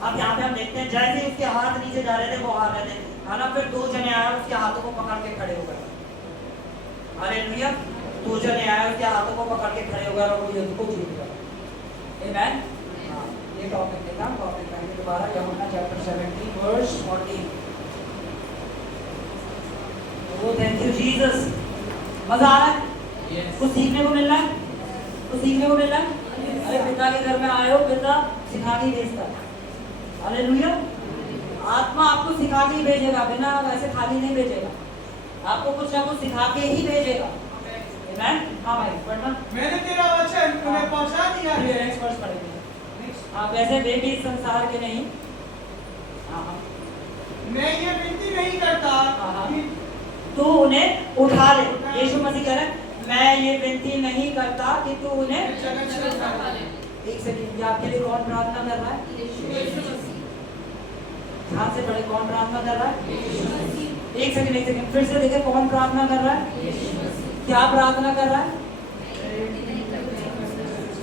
अब यहाँ पे हम देखते हैं जैसे ही उसके हाथ नीचे जा रहे थे वो हार रहे थे, है ना। फिर दो जने आए उसके हाथों को पकड़ के खड़े हो गए। हालेलुया। दो जने आए उसके हाथों को पकड़ के खड़े हो गए और वो युद्ध को जीत गए। आमेन। हाँ, ये टॉपिक देखा, टॉपिक पढ़ेंगे दोबारा, यूहन्ना chapter 17 verse 14। Oh thank you Jesus. मजा आ रहा है? कुछ सीखने को मिल रहा है? कुछ सीखने को मिल रहा है? अरे पिता के घर में आए हो, पिता सिखा के भेजता है। हालेलुया। आत्मा आपको सिखा के ही भेजेगा, बिना वैसे खाली नहीं भेजेगा, आपको कुछ ना कुछ सिखा के ही भेजेगा। आमेन। हाँ भाई पढ़ना। मैंने तेरा वचन तुम्हें पहुंचा दिया है। नेक्स्ट वर्स पढ़ेंगे। आप वैसे वे भी इस संसार के नहीं। हाँ हाँ। मैं ये विनती नहीं करता हाँ। कि तू उन्हें उठा ले। यीशु मसीह कह रहा है मैं ये विनती नहीं करता कि तू उन्हें। जगत से उठा ले। एक सेकंड, ये आपके लिए कौन प्रार्थना कर रहा है? ध्यान से पढ़े, कौन प्रार्थना कर रहा है? एक सेकंड फिर से देखे, कौन प्रार्थना कर रहा है? क्या प्रार्थना कर रहा है?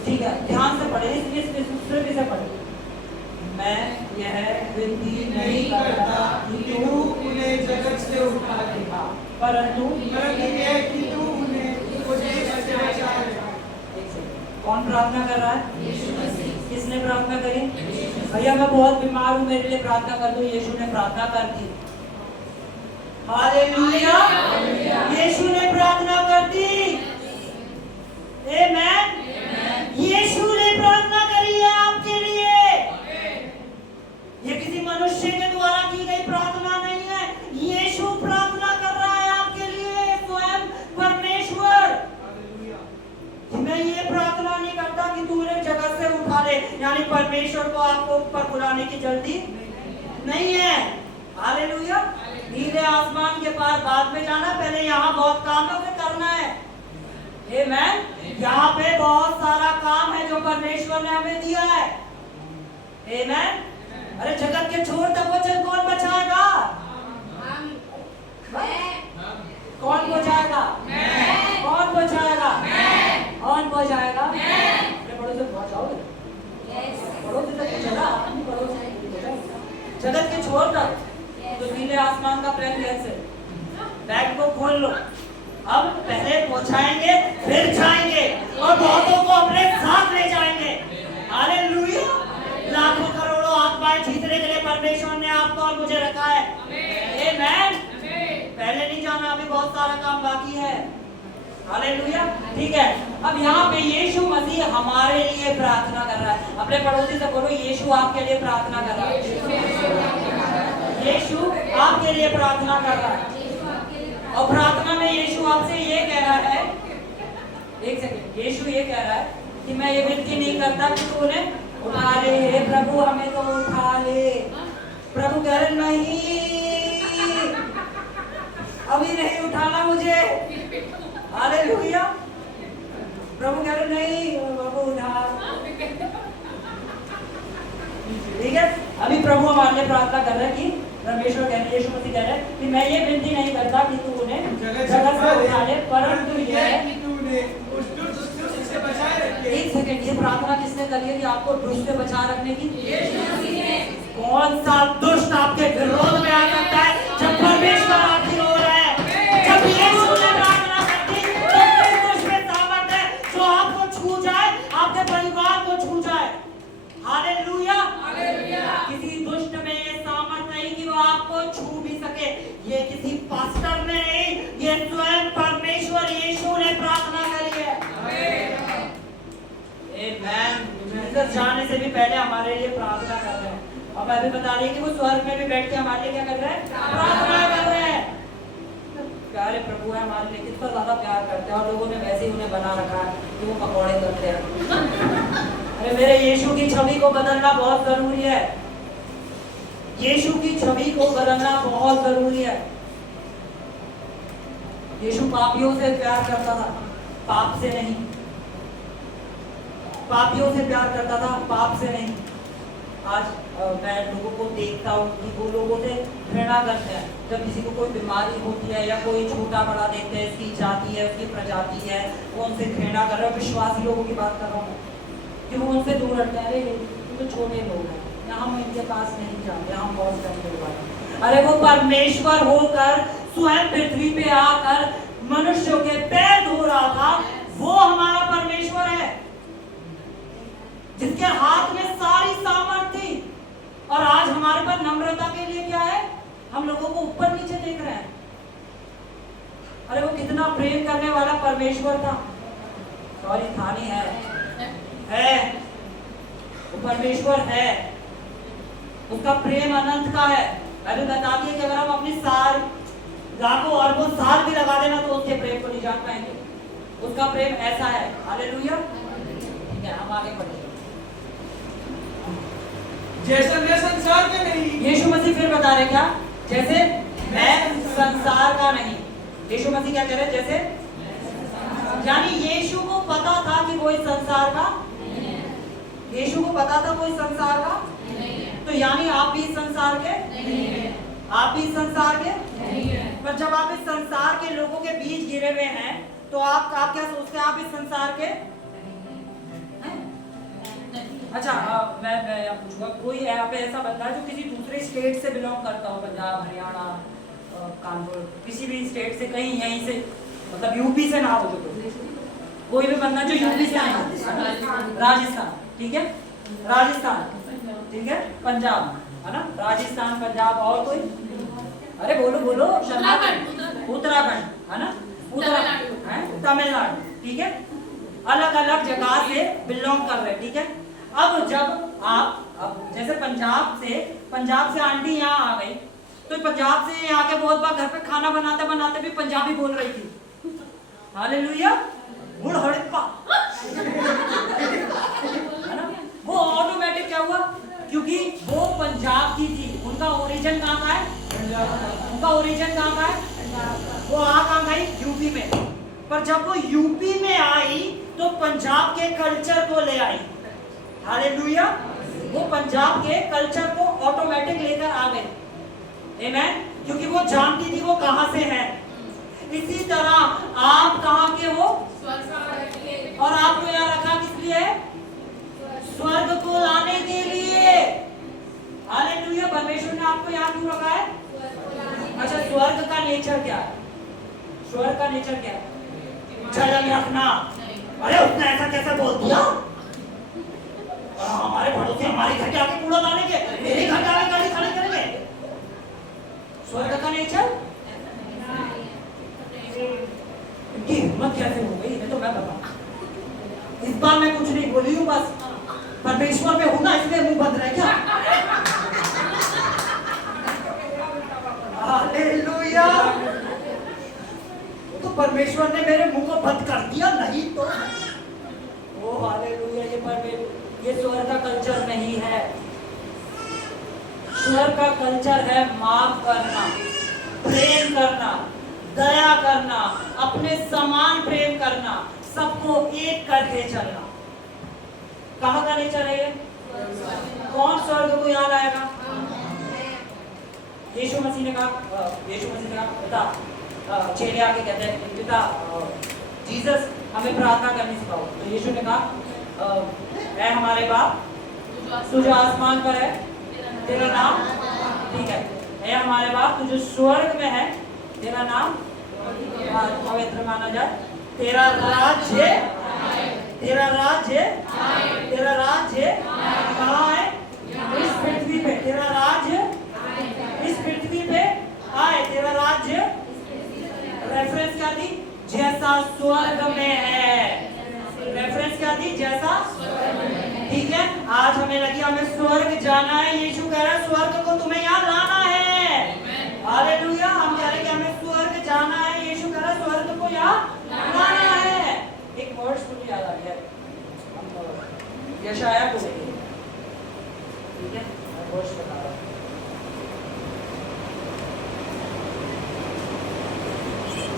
ठीक है, ध्यान से पढ़े, सिर्फ इसे पढ़े। मैं यह विनती नहीं करता कि तू उन्हें जगत से उठा ले, परंतु यह कि तू उन्हें मुझे से बचा ले। कौन प्रार्थना कर रहा है? किसने प्रार्थना करी? भैया मैं बहुत बीमार हूँ, मेरे लिए प्रार्थना कर दो। यीशु ने प्रार्थना कर दी। हालेलुया। यीशु ने प्रार्थना कर दी। आमेन। यीशु ने प्रार्थना करी है आपके लिए। ये किसी मनुष्य के द्वारा की गई प्रार्थना नहीं है, यीशु प्रार्थना कर रहा है आपके लिए, स्वयं परमेश्वर। मैं ये प्रार्थना नहीं करता कि तू उन्हें जगत से उठा ले, यानी परमेश्वर को आपको ऊपर बुलाने की जल्दी नहीं है। हालेलुया। नीले आसमान के पार बाद में जाना, पहले यहाँ बहुत काम है, उसे करना है। आमेन। यहाँ पे बहुत सारा काम है जो परमेश्वर ने हमें दिया है। आमेन। अरे जगत के छोर तक वचन कौन बचाएगा? कौन बचाएगा? कौन बचाएगा? कौन बचाएगा? अपने पड़ोस से पहुंचाओगे? पड़ोस तक चला, अपनी पड़ोस जगत के छोर तक। तो नीले आसमान का प्लान कैसे? बैग को खोल लो, अब पहले पहुंचाएंगे फिर जाएंगे और बहुतों को अपने साथ ले जाएंगे। हालेलुया। लाखों करोड़ों आत्माएं जीतने के लिए परमेश्वर ने आपको और मुझे रखा है। आमेन। पहले नहीं जाना, अभी बहुत सारा काम बाकी है। हालेलुया। ठीक है, अब यहाँ पे यीशु मसीह हमारे लिए प्रार्थना कर रहा है। अपने पड़ोसी से बोलो यीशु आपके लिए प्रार्थना कर रहा है। यीशु आपके लिए प्रार्थना कर रहा है। और प्रार्थना में यीशु आपसे ये कह रहा है, एक सेकंड, यीशु ये कह रहा है कि मैं ये विनती नहीं करता कि तू उन्हें उठा ले। हे प्रभु हमें तो उठा ले। प्रभु कह रहे नहीं, अभी नहीं उठाना मुझे। हालेलुया। प्रभु कह रहे नहीं प्रभु उठा। ठीक है, अभी प्रभु हमारे लिए प्रार्थना कर रहे हैं कि परमेश्वर कह रहे, यीशु मसीह कह रहे हैं कि मैं ये विनती नहीं करता कि तू उन्हें जगत से उठा ले, परंतु यह कि तू उन्हें उस दुष्ट से बचाए रखे। एक सेकंड, ये प्रार्थना किसने करी है कि आपको दुष्ट से बचा रखने की? कौन सा दुष्ट आपके विरोध में आ सकता है जब परमेश्वर आपकी ओर है? जब यीशु ने प्रार्थना करती तो किस दुष्ट में सामर्थ है जो आपको छू जाए, आपके परिवार को छू जाए? हालेलुया। किसी दुष्ट में ये सामर्थ नहीं कि वो आपको छू भी सके। ये किसी पास्टर में नहीं, ये स्वयं परमेश्वर यीशु ने प्रार्थना करी है। जीसस जाने से भी पहले हमारे लिए प्रार्थना कर रहे हैं। और मैं भी बता रही कि वो स्वर्ग में भी बैठ के हमारे लिए क्या कर रहे हैं? प्रार्थना कर रहे हैं। प्यारे प्रभु है हमारे लिए, कितना ज्यादा प्यार करते हैं और लोगों ने वैसे ही उन्हें बना रखा है कि वो पकौड़े करते हैं। अरे मेरे यीशु की छवि को बदलना बहुत जरूरी है। यीशु की छवि को बदलना बहुत जरूरी है। यीशु पापियों से प्यार करता था, पाप से नहीं। पापियों से प्यार करता था, पाप से नहीं। आज मैं लोगों को देखता हूँ कि वो लोगों से घृणा करते हैं। जब किसी को कोई बीमारी होती है या कोई छोटा बड़ा देखते हैं, इसकी जाति है, उसकी प्रजाति है, वो उनसे घृणा कर रहे हैं। विश्वासी लोगों की बात कर रहा हूँ कि वो उनसे दूर हटते हैं। अरे ये तो छोटे लोग हैं, यहाँ हम इनके पास नहीं जाते, हम बहुत कम लोग हैं। अरे वो परमेश्वर होकर स्वयं पृथ्वी पे आकर मनुष्यों के पैर धो रहा था, वो हमारा परमेश्वर है जिसके हाथ में सारी सामर्थ्य थी। और आज हमारे पास नम्रता के लिए क्या है? हम लोगों को ऊपर नीचे देख रहे हैं। अरे वो कितना प्रेम करने वाला परमेश्वर था। सॉरी था नहीं है वो परमेश्वर है। उसका प्रेम अनंत का है। अरे बता दिए कि अगर हम अपनी साल लाखों अरबों साल भी लगा देना तो उसके प्रेम को नहीं जान पाएंगे। उसका प्रेम ऐसा है। हालेलुया। ठीक है, हम आगे बढ़ेंगे। जैसे मैं संसार के नहीं। यीशु मसीह फिर बता रहे क्या? जैसे मैं संसार का नहीं। यीशु मसीह क्या कह रहे? जैसे, यानी यीशु को पता था कि कोई संसार का, यीशु को पता था कोई संसार का, तो यानी आप भी इस संसार के, आप भी इस संसार के। पर जब आप इस संसार के लोगों के बीच गिरे हुए हैं तो आप क्या सोचते हैं? आप इस संसार के हैं? अच्छा, मैं यहाँ पूछूंगा, कोई यहाँ पे ऐसा बंदा है जो किसी दूसरे स्टेट से बिलोंग करता हो? पंजाब, हरियाणा, कानपुर, किसी भी स्टेट से, कहीं यहीं से, मतलब यूपी से ना हो जो कोई भी बंदा जो यूपी से आए, राजस्थान, ठीक है, राजस्थान, ठीक है, पंजाब, है ना, राजस्थान, पंजाब, और कोई? अरे बोलो बोलो। उत्तराखंड, है ना, उत्तराखंड, तमिलनाडु, ठीक है, अलग अलग जगह से बिलोंग कर रहे हैं, ठीक है। अब जब आप जैसे पंजाब से आंटी यहाँ आ गई तो पंजाब से यहाँ के बहुत बार घर पे खाना बनाते बनाते भी पंजाबी बोल रही थी। हालेलुया। गुड़ हड़प्पा, है ना। वो ऑटोमेटिक क्या हुआ? क्योंकि वो पंजाब की थी। उनका ओरिजिन कहाँ का है? उनका ओरिजिन कहाँ का है? वो कहाँ गई? यूपी में। पर जब वो यूपी में आई तो पंजाब के कल्चर को ले आई। हालेलुया। वो पंजाब के कल्चर को ऑटोमेटिक लेकर आ गए। आमेन। क्योंकि वो जानती थी वो कहां से है। इसी तरह आप कहां के हो? और आपको यहाँ रखा किस लिए? स्वर्ग को लाने के लिए। हालेलुया। परमेश्वर ने आपको यहाँ क्यों रखा है? अच्छा, स्वर्ग का नेचर क्या है? स्वर्ग का नेचर क्या है? जलन रखना। अरे उसने ऐसा कैसे बोल दिया? हमारे पड़ोसी हमारे घर के आगे कूड़ा डालेंगे, मेरे घर के आगे गाड़ी खड़ी करेंगे। स्वर्ग का नेचर इनकी हिम्मत कैसे हो गई? इन्हें तो मैं बताऊं। इस बार मैं कुछ नहीं बोली हूँ, बस परमेश्वर में हूं ना, इसलिए मुंह बंद रह गया। हालेलुया। तो परमेश्वर ने मेरे मुंह को बंद कर दिया, नहीं तो ओ हालेलुया। ये स्वर्ग का कल्चर नहीं है। स्वर्ग का कल्चर है माफ करना, प्रेम करना, दया करना, अपने समान प्रेम करना, सबको एक करके चलना। कहाँ का नेचर है ये? कौन स्वर्ग को याद आएगा? यीशु मसीह ने कहा पिता, चेले आके कहते हैं पिता जीसस हमें प्रार्थना करनी सिखाओ। तो यीशु ने कहा ऐ हमारे बाप तू जो आसमान पर है, तेरा नाम, ठीक है, ऐ हमारे बाप तू जो स्वर्ग में है, तेरा नाम पवित्र माना जाए, तेरा राज्य, तेरा राज्य, तेरा राज्य कहाँ है? इस पृथ्वी पे। तेरा राज्य इस पृथ्वी पे आए, तेरा राज्य, रेफरेंस क्या दी? जैसा स्वर्ग में है। रेफरेंस क्या दी? जैसा, ठीक है। आज हमें लगी हमें स्वर्ग जाना है। यीशु कह रहा है स्वर्ग को तुम्हें यहाँ लाना है। हालेलुया। हम कह रहे हैं कि हमें स्वर्ग जाना है। यीशु कह रहा है स्वर्ग को यहाँ लाना है। एक वर्ष मुझे याद आ गया, यशाया को, ठीक है, मैं वर्ष बता रहा हूँ।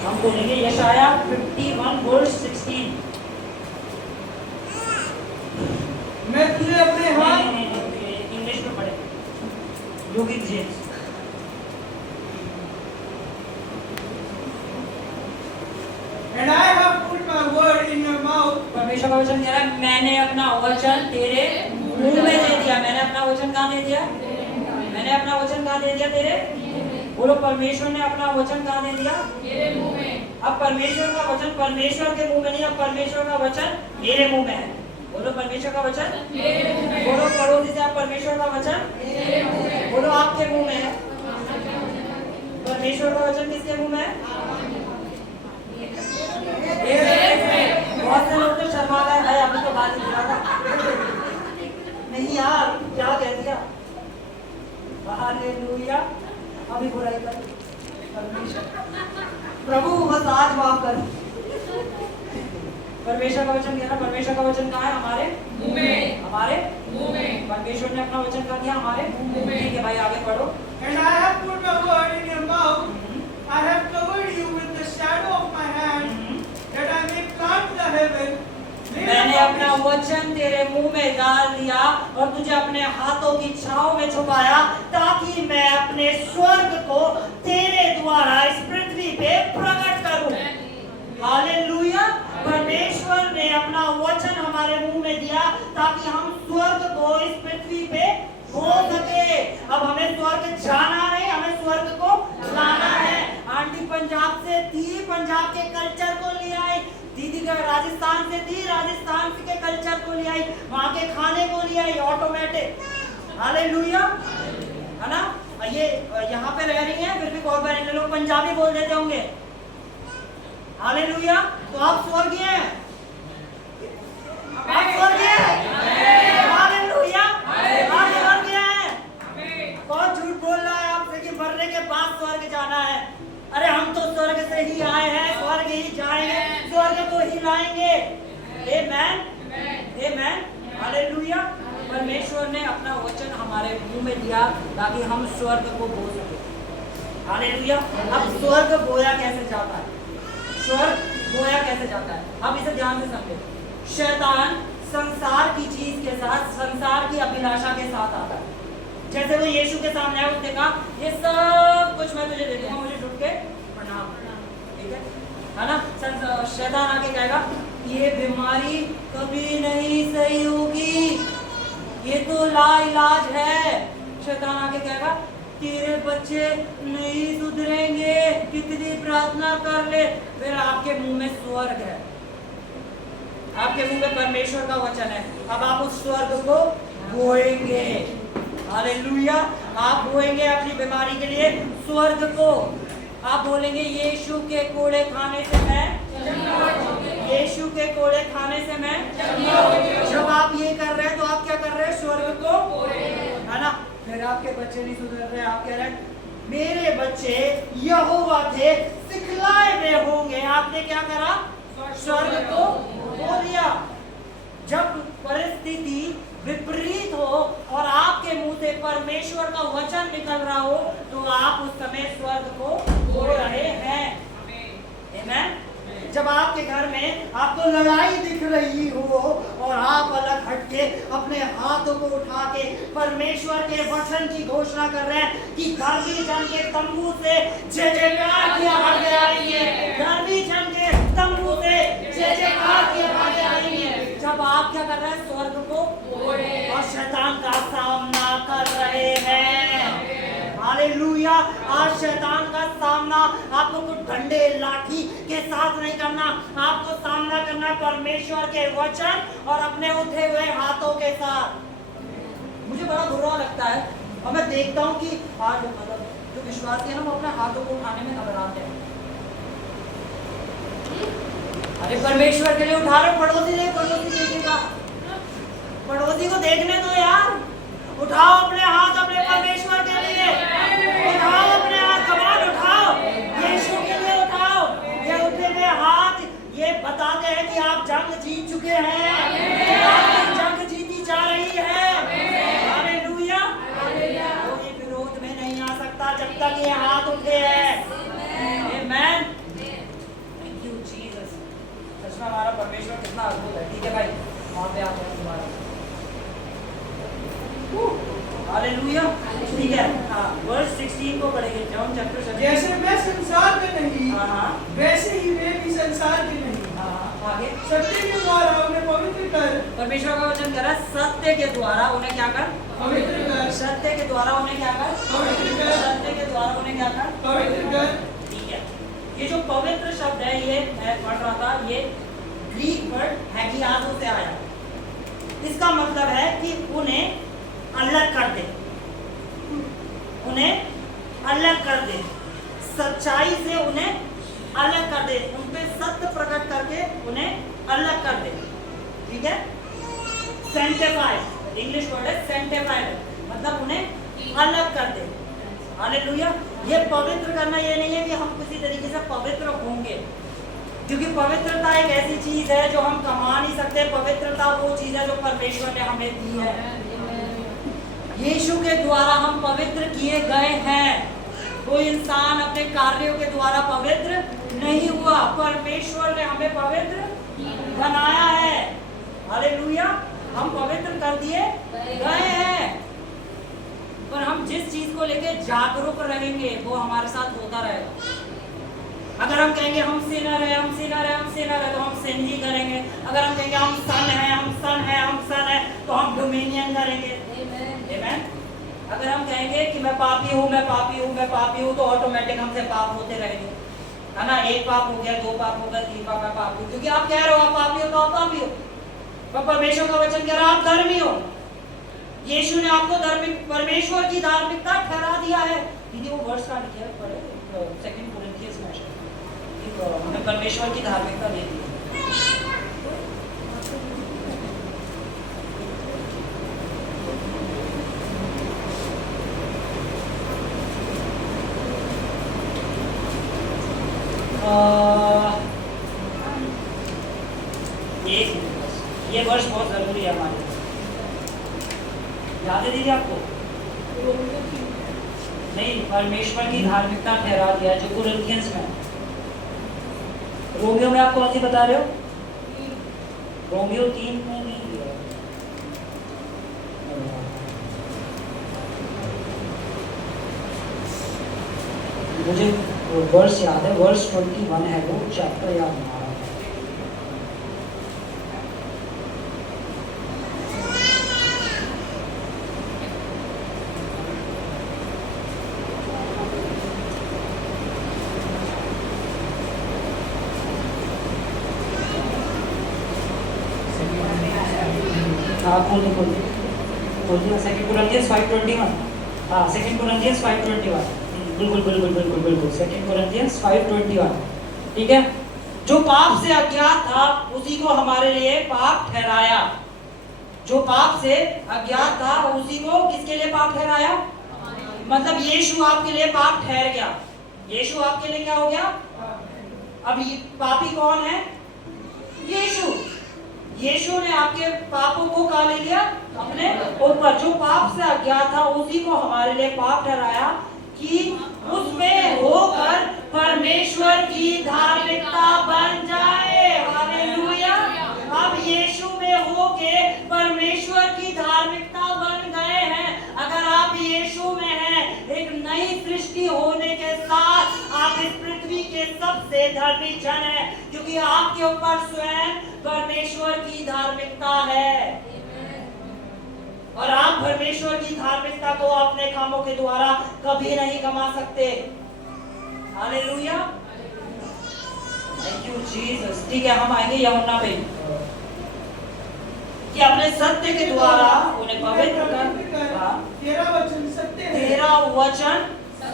हम बोलेंगे यशाया 51 वर्ष 16। मैं तुझे अपने हाथ इंग्लिश में पढ़ेंगे, योगिक James. And I have put my word in your mouth. परमेश्वर का वचन कह रहा है मैंने अपना वचन तेरे मुंह में दे दिया। मैंने अपना वचन कहाँ दे दिया? मैंने अपना वचन कहाँ दे दिया? तेरे, बोलो परमेश्वर ने अपना वचन कहाँ दे दिया? तेरे मुंह में। अब परमेश्वर का वचन परमेश्वर के मुंह में नहीं, अब परमेश्वर का वचन मेरे मुंह में है। बोलो परमेश्वर का वचन तेरे मुंह में। बोलो पड़ोसी से, आप परमेश्वर का वचन तेरे मुंह में। बोलो आपके मुंह में है। परमेश्वर का वचन किसके मुंह में है? बहुत से लोग तो शर्मा गए, भाई अभी तो बात ही किया था। नहीं यार, क्या कह दिया? हालेलुया। अभी बुराई कर प्रभु, बस आज माफ कर। परमेश्वर का वचन कह रहा, परमेश्वर का वचन कहाँ है? हमारे मुंह में। हमारे मुंह में। परमेश्वर ने अपना वचन कर दिया हमारे मुंह में। ठीक है भाई, आगे पढ़ो। And I have put my word in your mouth. I have covered you with the shadow of my hand, that I may plant the heaven. मैंने अपना वचन तेरे मुंह में डाल दिया और तुझे अपने हाथों की छांव में छुपाया, ताकि मैं अपने स्वर्ग को तेरे द्वारा इस पृथ्वी पे प्रकट करूं। हालेलुया। परमेश्वर ने अपना वचन हमारे मुंह में दिया ताकि हम स्वर्ग को इस पृथ्वी पे बोल सके। अब हमें स्वर्ग जाना नहीं, हमें स्वर्ग को लाना है। आंटी पंजाब से थी, पंजाब के कल्चर को ले आई। दीदी का राजस्थान से थी, राजस्थान के कल्चर को ले आई, वहाँ के खाने को ले आई, ऑटोमेटिक। हालेलुया, है ना। ये यहाँ पे रह रही हैं, फिर भी बहुत बार लोग पंजाबी बोल देते होंगे। हालेलुया। तो आप स्वर्गीय हैं, आप स्वर्गीय हैं। हालेलुया, आप स्वर्गीय हैं। कौन झूठ बोल रहा है आपसे कि मरने के बाद स्वर्ग जाना है? अरे हम तो स्वर्ग से ही आए हैं, स्वर्ग ही जाएंगे, स्वर्ग को ही लाएंगे। आमेन, आमेन, हालेलुया। परमेश्वर ने अपना वचन हमारे मुंह में दिया ताकि हम स्वर्ग को बो सके। हालेलुया। अब स्वर्ग बोया कैसे जाता है? स्वर्ग बोया कैसे जाता है? अब इसे ध्यान से समझे। शैतान संसार की चीज के साथ, संसार की अभिलाषा के साथ आता है। जैसे वो यीशु के सामने आया, उसने कहा ये सब कुछ मैं तुझे दे दूंगा, मुझे झुक के प्रणाम। ठीक है ना। शैतान आके कहेगा ये बीमारी कभी नहीं सही होगी, ये तो लाइलाज है। शैतान आके कहेगा तेरे बच्चे नहीं सुधरेंगे, कितनी प्रार्थना कर ले। फिर आपके मुंह में स्वर्ग है, आपके मुंह में परमेश्वर का वचन है। अब आप उस स्वर्ग को बोएंगे। हालेलुया। आप बोएंगे अपनी बीमारी के लिए स्वर्ग को। आप बोलेंगे यीशु के कोड़े खाने से मैं, यीशु के कोड़े खाने से मैं। जब आप ये कर रहे हैं तो आप क्या कर रहे हैं? स्वर्ग को, है ना। फिर आपके बच्चे नहीं सुधर रहे, आप कह रहे हैं मेरे बच्चे यहोवा के सिखलाए हुए होंगे। आपने क्या करा? स्वर्ग को बोल दिया। जब परिस्थिति विपरीत हो और आपके मुंह से परमेश्वर का वचन निकल रहा हो, तो आप उस समय स्वर्ग को बोल रहे हैं। आमेन। जब आपके घर में आपको लड़ाई दिख रही हो और आप अलग हटके अपने हाथों को उठा के परमेश्वर के वचन की घोषणा कर रहे हैं कि धर्मी जन के तंबू से जय जयकार की आवाजें आएंगी, धर्मी जन के तंबू से जय जयकार की आवाजें आएंगी। जब आप क्या कर रहे हैं? स्वर्ग को और शैतान का सामना कर रहे हैं। हालेलुया। आज शैतान का सामना आपको कुछ डंडे लाठी के साथ नहीं करना, आपको सामना करना परमेश्वर के वचन और अपने उठे हुए हाथों के साथ। मुझे बड़ा बुरा लगता है और मैं देखता हूँ कि आज मतलब जो विश्वासी है ना, वो अपने हाथों को उठाने में घबराते हैं। अरे परमेश्वर के लिए उठा रहे, पड़ोसी नहीं, पड़ोसी देखेगा। पड़ोसी को देखने दो यार। उठाओ अपने हाथ अपने परमेश्वर के लिए, उठाओ अपने हाथ, कमान उठाओ, यीशु के लिए उठाओ। ये उठे हुए हाथ ये बताते हैं कि आप जंग जीत चुके हैं, आपकी जंग जीती जा रही है। हालेलुया। कोई विरोध में नहीं आ सकता जब तक ये हाथ उठे हैं। आमेन। Thank you Jesus. सच में हमारा परमेश्वर कितना अद्भुत है। ठीक है भाई, वहाँ पे आप दोबारा। हालेलुया। ठीक है, हाँ, वर्स 16 को पढ़ेंगे, जॉन चैप्टर 16। जैसे मैं संसार में नहीं, हाँ, वैसे ही वे भी संसार के नहीं। हाँ, आगे। सत्य के द्वारा उन्हें पवित्र कर, परमेश्वर का वचन कह रहा है, सत्य के द्वारा उन्हें क्या कर? पवित्र कर, सत्य के द्वारा उन्हें क्या कर? पवित्र कर, सत्य के द्वारा उन्हें क्या कर? पवित्र कर। ठीक है, ये जो पवित्र शब्द है, ये मैं पढ़ रहा था, ये ग्रीक वर्ड हैगियाजो से आया। इसका मतलब है कि उन्हें अलग कर दे, उन्हें अलग कर दे, सच्चाई से उन्हें अलग कर दे, उन पे सत्य प्रकट करके उन्हें अलग कर दे। ठीक है, सेंटिफाइड, इंग्लिश वर्ड है सेंटिफाइड, मतलब उन्हें अलग कर दे। हालेलुया। ये पवित्र करना ये नहीं है कि हम किसी तरीके से पवित्र होंगे, क्योंकि पवित्रता एक ऐसी चीज है जो हम कमा नहीं सकते। पवित्रता वो चीज है जो परमेश्वर ने हमें दी है। यीशु के द्वारा हम पवित्र किए गए हैं। कोई इंसान अपने कार्यों के द्वारा पवित्र नहीं हुआ, परमेश्वर ने हमें पवित्र बनाया है। हालेलुया। हम पवित्र कर दिए गए हैं, पर हम जिस चीज को लेके जागरूक रहेंगे वो हमारे साथ होता रहेगा। अगर हम कहेंगे हम सिनर है, हम सिनर है, हम सिनर है, तो हम सिन ही करेंगे। अगर हम कहेंगे हम सन है, हम सन है, हम सन है, तो हम डोमिनियन करेंगे। आमेन। अगर हम कहेंगे कि मैं पापी हूँ, मैं पापी हूँ, मैं पापी हूँ, तो ऑटोमेटिक हमसे पाप होते रहेंगे, है ना। एक पाप हो गया, दो पाप हो गया, तीन पाप, मैं पापी हूँ, क्योंकि आप कह रहे हो आप पापी हो, तो आप पापी हो। पर परमेश्वर का वचन कह रहा है आप धर्मी हो। यीशु ने आपको धार्मिक, परमेश्वर की धार्मिकता ठहरा दिया है। दीदी वो वर्ष का लिखा है, पढ़े 2 कोरिन्थियंस में, हमें परमेश्वर की धार्मिकता दे दी है। ये वर्ष बहुत जरूरी है हमारे लिए। याद है दीदी आपको? नहीं, परमेश्वर की धार्मिकता ठहरा दिया जो कोरिन्थियंस में। रोमियो में आप कौन सी बता रहे हो? रोमियो 3 में नहीं दिया। मुझे वर्ष याद है, वर्ष 21 है वो, चैप्टर याद नहीं आ रहा। सेकंड कोरिन्थियंस 5:21। हाँ, सेकंड कोरिन्थियंस 5:21। बिल्कुल सेकंड कोरिन्थियंस 5:21। ठीक है, जो पाप से अज्ञात था उसी को हमारे लिए पाप ठहराया। जो पाप से अज्ञात था उसी को किसके लिए पाप ठहराया? मतलब यीशु आपके लिए पाप ठहर गया। यीशु आपके लिए क्या हो गया? अब ये पापी कौन है? यीशु। यीशु ने आपके पापों को कहा ले लिया अपने ऊपर। जो पाप से अज्ञात था उसी को हमारे लिए पाप ठहराया कि उसमें होकर परमेश्वर की धार्मिकता बन जाए। हालेलुया। अब यीशु में होके परमेश्वर की धार्मिकता बन गए हैं। अगर आप यीशु में हैं, एक नई सृष्टि होने के साथ आप इस पृथ्वी के सबसे धर्मी जन हैं, क्योंकि आपके ऊपर स्वयं परमेश्वर की धार्मिकता है। और आप परमेश्वर की धार्मिकता को अपने कामों के द्वारा कभी नहीं कमा सकते। हालेलुया। Thank you Jesus. ठीक है, हम आएंगे यूहन्ना पे कि अपने सत्य के द्वारा उन्हें पवित्र कर। हाँ, तेरा वचन सत्य है। तेरा वचन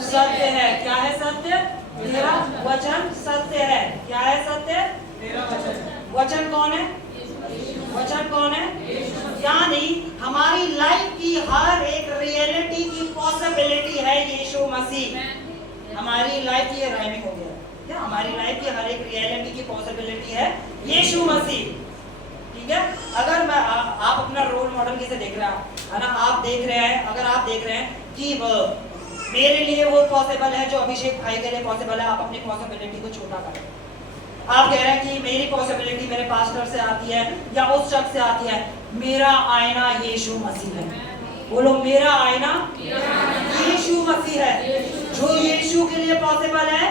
सत्य है। क्या है सत्य? तेरा वचन सत्य है। क्या है सत्य? तेरा वचन। वचन कौन है? वचन कौन है? यानी हमारी लाइफ की हर एक रियलिटी की पॉसिबिलिटी है यीशु मसीह। हमारी लाइफ की राइमिंग हो गया क्या? हमारी लाइफ की हर एक रियलिटी की पॉसिबिलिटी है यीशु मसीह। ठीक है, अगर मैं आप अपना रोल मॉडल किसे देख रहे हैं, है ना? आप देख रहे हैं, अगर आप देख रहे हैं कि मेरे लिए वो पॉसिबल है जो अभिषेक भाई के लिए पॉसिबल है, आप अपनी पॉसिबिलिटी को छोटा करें। आप कह रहे हैं कि मेरी पॉसिबिलिटी मेरे पास्टर से आती है या उस शख्स से आती है, मेरा आईना यीशु मसीह है। बोलो, मेरा आईना यीशु मसीह है। जो यीशु के लिए पॉसिबल है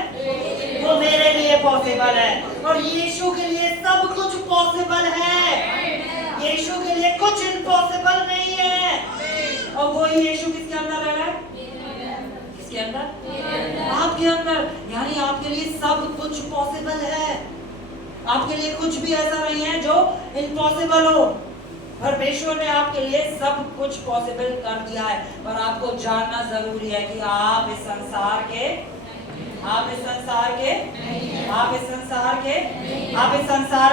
वो मेरे लिए पॉसिबल है, और यीशु के लिए सब कुछ पॉसिबल है। यीशु के लिए कुछ इम्पॉसिबल नहीं है। और वो यीशु किसके अंदर रह रहा है? किसके अंदर? आपके अंदर। यानी आपके लिए सब कुछ पॉसिबल है। आपके लिए कुछ भी ऐसा नहीं है जो इम्पॉसिबल हो। परमेश्वर ने आपके लिए सब कुछ पॉसिबल कर दिया है, पर आपको जानना जरूरी है कि आप इस संसार के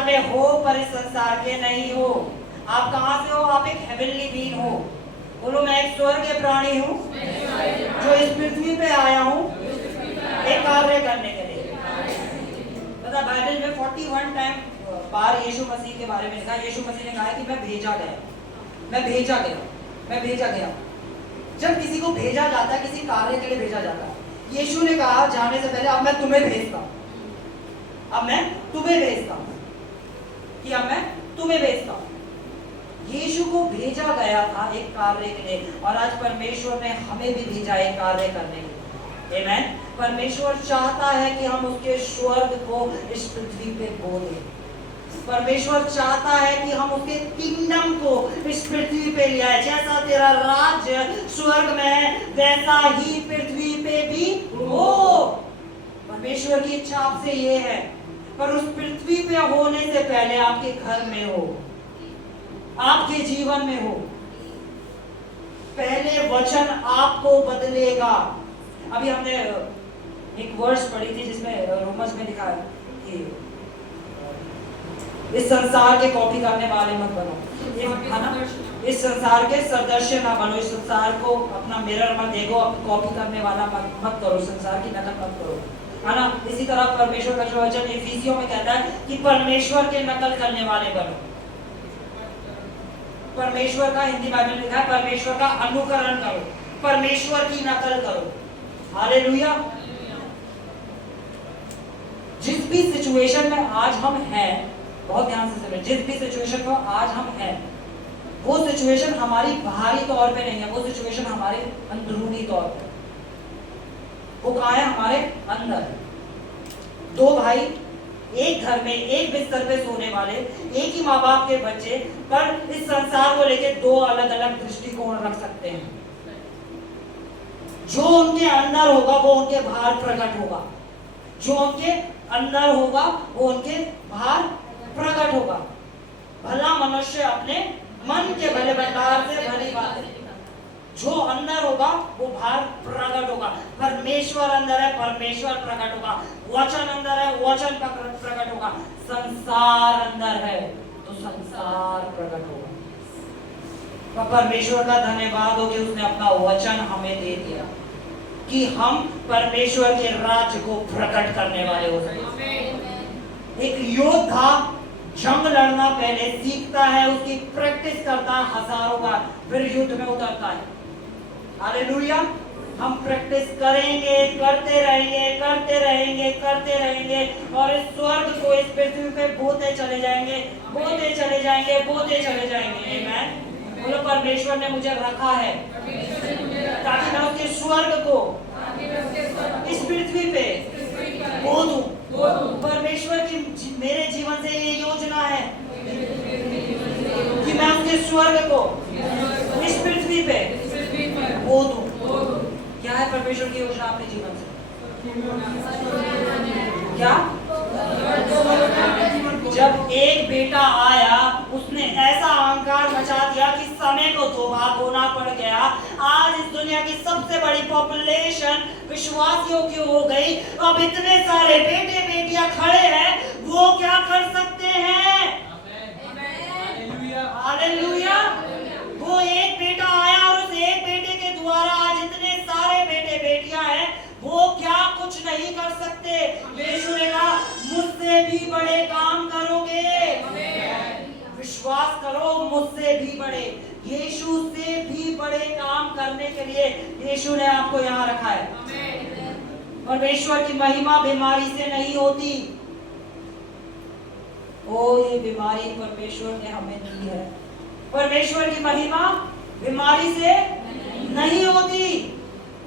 में हो, पर इस संसार के नहीं हो। आप कहाँ से हो? आप एक हेवनली बीइंग हो। बोलो, मैं एक स्वर्ग के प्राणी हूँ जो इस पृथ्वी पे आया हूँ एक कार्य करने के लिए। मतलब बाइबल में 41 टाइम बार यीशु मसीह के बारे में लिखा। यीशु मसीह ने कहा है कि मैं भेजा गया। जब किसी को भेजा जाता है, किसी कार्य के लिए भेजा जाता है, यीशु ने कहा जाने से पहले, अब मैं तुम्हें भेजता हूं, यीशु को भेजा गया था एक कार्य के लिए, और आज परमेश्वर ने हमें भी भेजा एक कार्य करने के लिए। आमीन। परमेश्वर चाहता है कि हम उसके स्वर्ग को इस पृथ्वी पे बो दें। परमेश्वर चाहता है कि हम उसके किंगडम को इस पृथ्वी पे ले आए। जैसा तेरा राज्य स्वर्ग में है, वैसा ही पृथ्वी पे भी हो। परमेश्वर की इच्छा आपसे ये है, पर उस पृथ्वी पे होने से पहले आपके घर में हो, आपके जीवन में हो। पहले वचन आपको बदलेगा। अभी हमने एक वर्स पढ़ी थी जिसमें रोमन्स में लिखा है कि इस संसार के कॉपी करने वाले मत बनो, इस संसार के सदस्य ना बनो, इस संसार को अपना मिरर मत देखो, कॉपी करने वाला मत करो, संसार की नकल मत करो, है ना? इसी तरह परमेश्वर का जो वचन इफिसियों में कहता है कि परमेश्वर के नकल करने वाले बनो। परमेश्वर का हिंदी बाइबल में लिखा है परमेश्वर का अनुकरण करो, परमेश्वर की नकल करो। हालेलुया। जिस भी सिचुएशन में आज हम हैं, बहुत ध्यान से सुनिए, जिस भी सिचुएशन में आज हम हैं, वो सिचुएशन हमारी बाहरी तौर पे नहीं है, वो सिचुएशन हमारे अंदरूनी तौर पे। वो कहाँ है? हमारे अंदर। दो भाई एक घर में एक बिस्तर पे सोने वाले, एक ही माँ बाप के बच्चे, पर इस संसार को लेके दो अलग अलग दृष्टिकोण रख सकते हैं। जो उनके अंदर होगा वो उनके बाहर प्रकट होगा, जो उनके अंदर होगा वो उनके बाहर प्रकट होगा। भला मनुष्य अपने मन के भले भंडार से भली बातें, जो अंदर होगा वो बाहर प्रकट होगा। परमेश्वर अंदर है, परमेश्वर प्रकट होगा। वचन अंदर है, वचन प्रकट होगा। संसार अंदर है तो संसार प्रकट होगा। परमेश्वर का धन्यवाद हो कि उसने अपना वचन हमें दे दिया कि हम परमेश्वर के राज्य को प्रकट करने वाले हो सके। एक योद्धा जंग लड़ना पहले सीखता है, उसकी प्रैक्टिस करता है हजारों बार, फिर युद्ध में उतरता है। हालेलुया। हम प्रैक्टिस करेंगे, करते रहेंगे और इस स्वर्ग को इस पृथ्वी पे बोते चले जाएंगे। आमीन। बोलो, परमेश्वर ने मुझे रखा है ताकि मैं उसके स्वर्ग को इस पृथ्वी पे बो दूं। परमेश्वर की मेरे जीवन से ये योजना है कि मैं उसके स्वर्ग को इस पृथ्वी पे बो दूं। क्या है परमेश्वर की योजना अपने जीवन से? क्या? जब एक बेटा आया, उसने ऐसा अहंकार मचा दिया कि समय को दो भाग होना पड़ गया। आज इस दुनिया की सबसे बड़ी पॉपुलेशन विश्वासियों की हो गई। अब इतने सारे बेटे बेटियां खड़े हैं, वो क्या कर सकते हैं? करो मुझसे भी बड़े। यीशु से भी बड़े काम करने के लिए यीशु ने आपको यहाँ रखा है। परमेश्वर की महिमा बीमारी से नहीं होती। ओ ये बीमारी परमेश्वर ने हमें दी है। परमेश्वर की महिमा बीमारी से नहीं होती।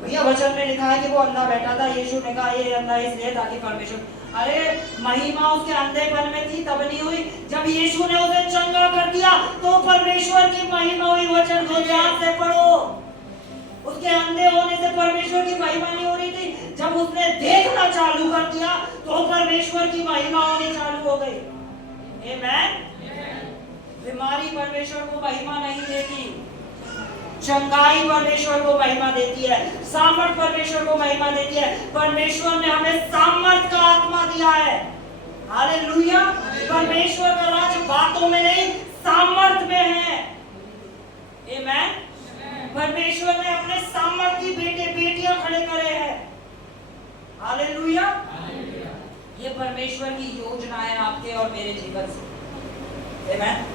भैया वचन में लिखा है कि वो अंधा बैठा था, यीशु ने कहा ये अंधा इसलिए ताकि परमेश्वर, अरे महिमा उसके अंधेपन में थी तब नहीं हुई, जब यीशु ने उसे चंगा कर दिया तो परमेश्वर की महिमा हुई। वचन को ध्यान से पढ़ो। उसके अंधे होने से परमेश्वर की महिमा नहीं हो रही थी, जब उसने देखना चालू कर दिया तो परमेश्वर की महिमा होनी चालू हो गई। आमेन। बीमारी परमेश्वर को महिमा नहीं देती, चंगाई परमेश्वर को महिमा देती है, सामर्थ परमेश्वर को महिमा देती है। परमेश्वर ने हमें सामर्थ का आत्मा दिया है। हालेलुया। परमेश्वर का राज बातों में नहीं सामर्थ में है। आमेन। परमेश्वर ने अपने सामर्थी बेटे बेटियां खड़े करे हैं। हालेलुया। ये परमेश्वर की योजना है आपके और मेरे जीवन से। आमेन।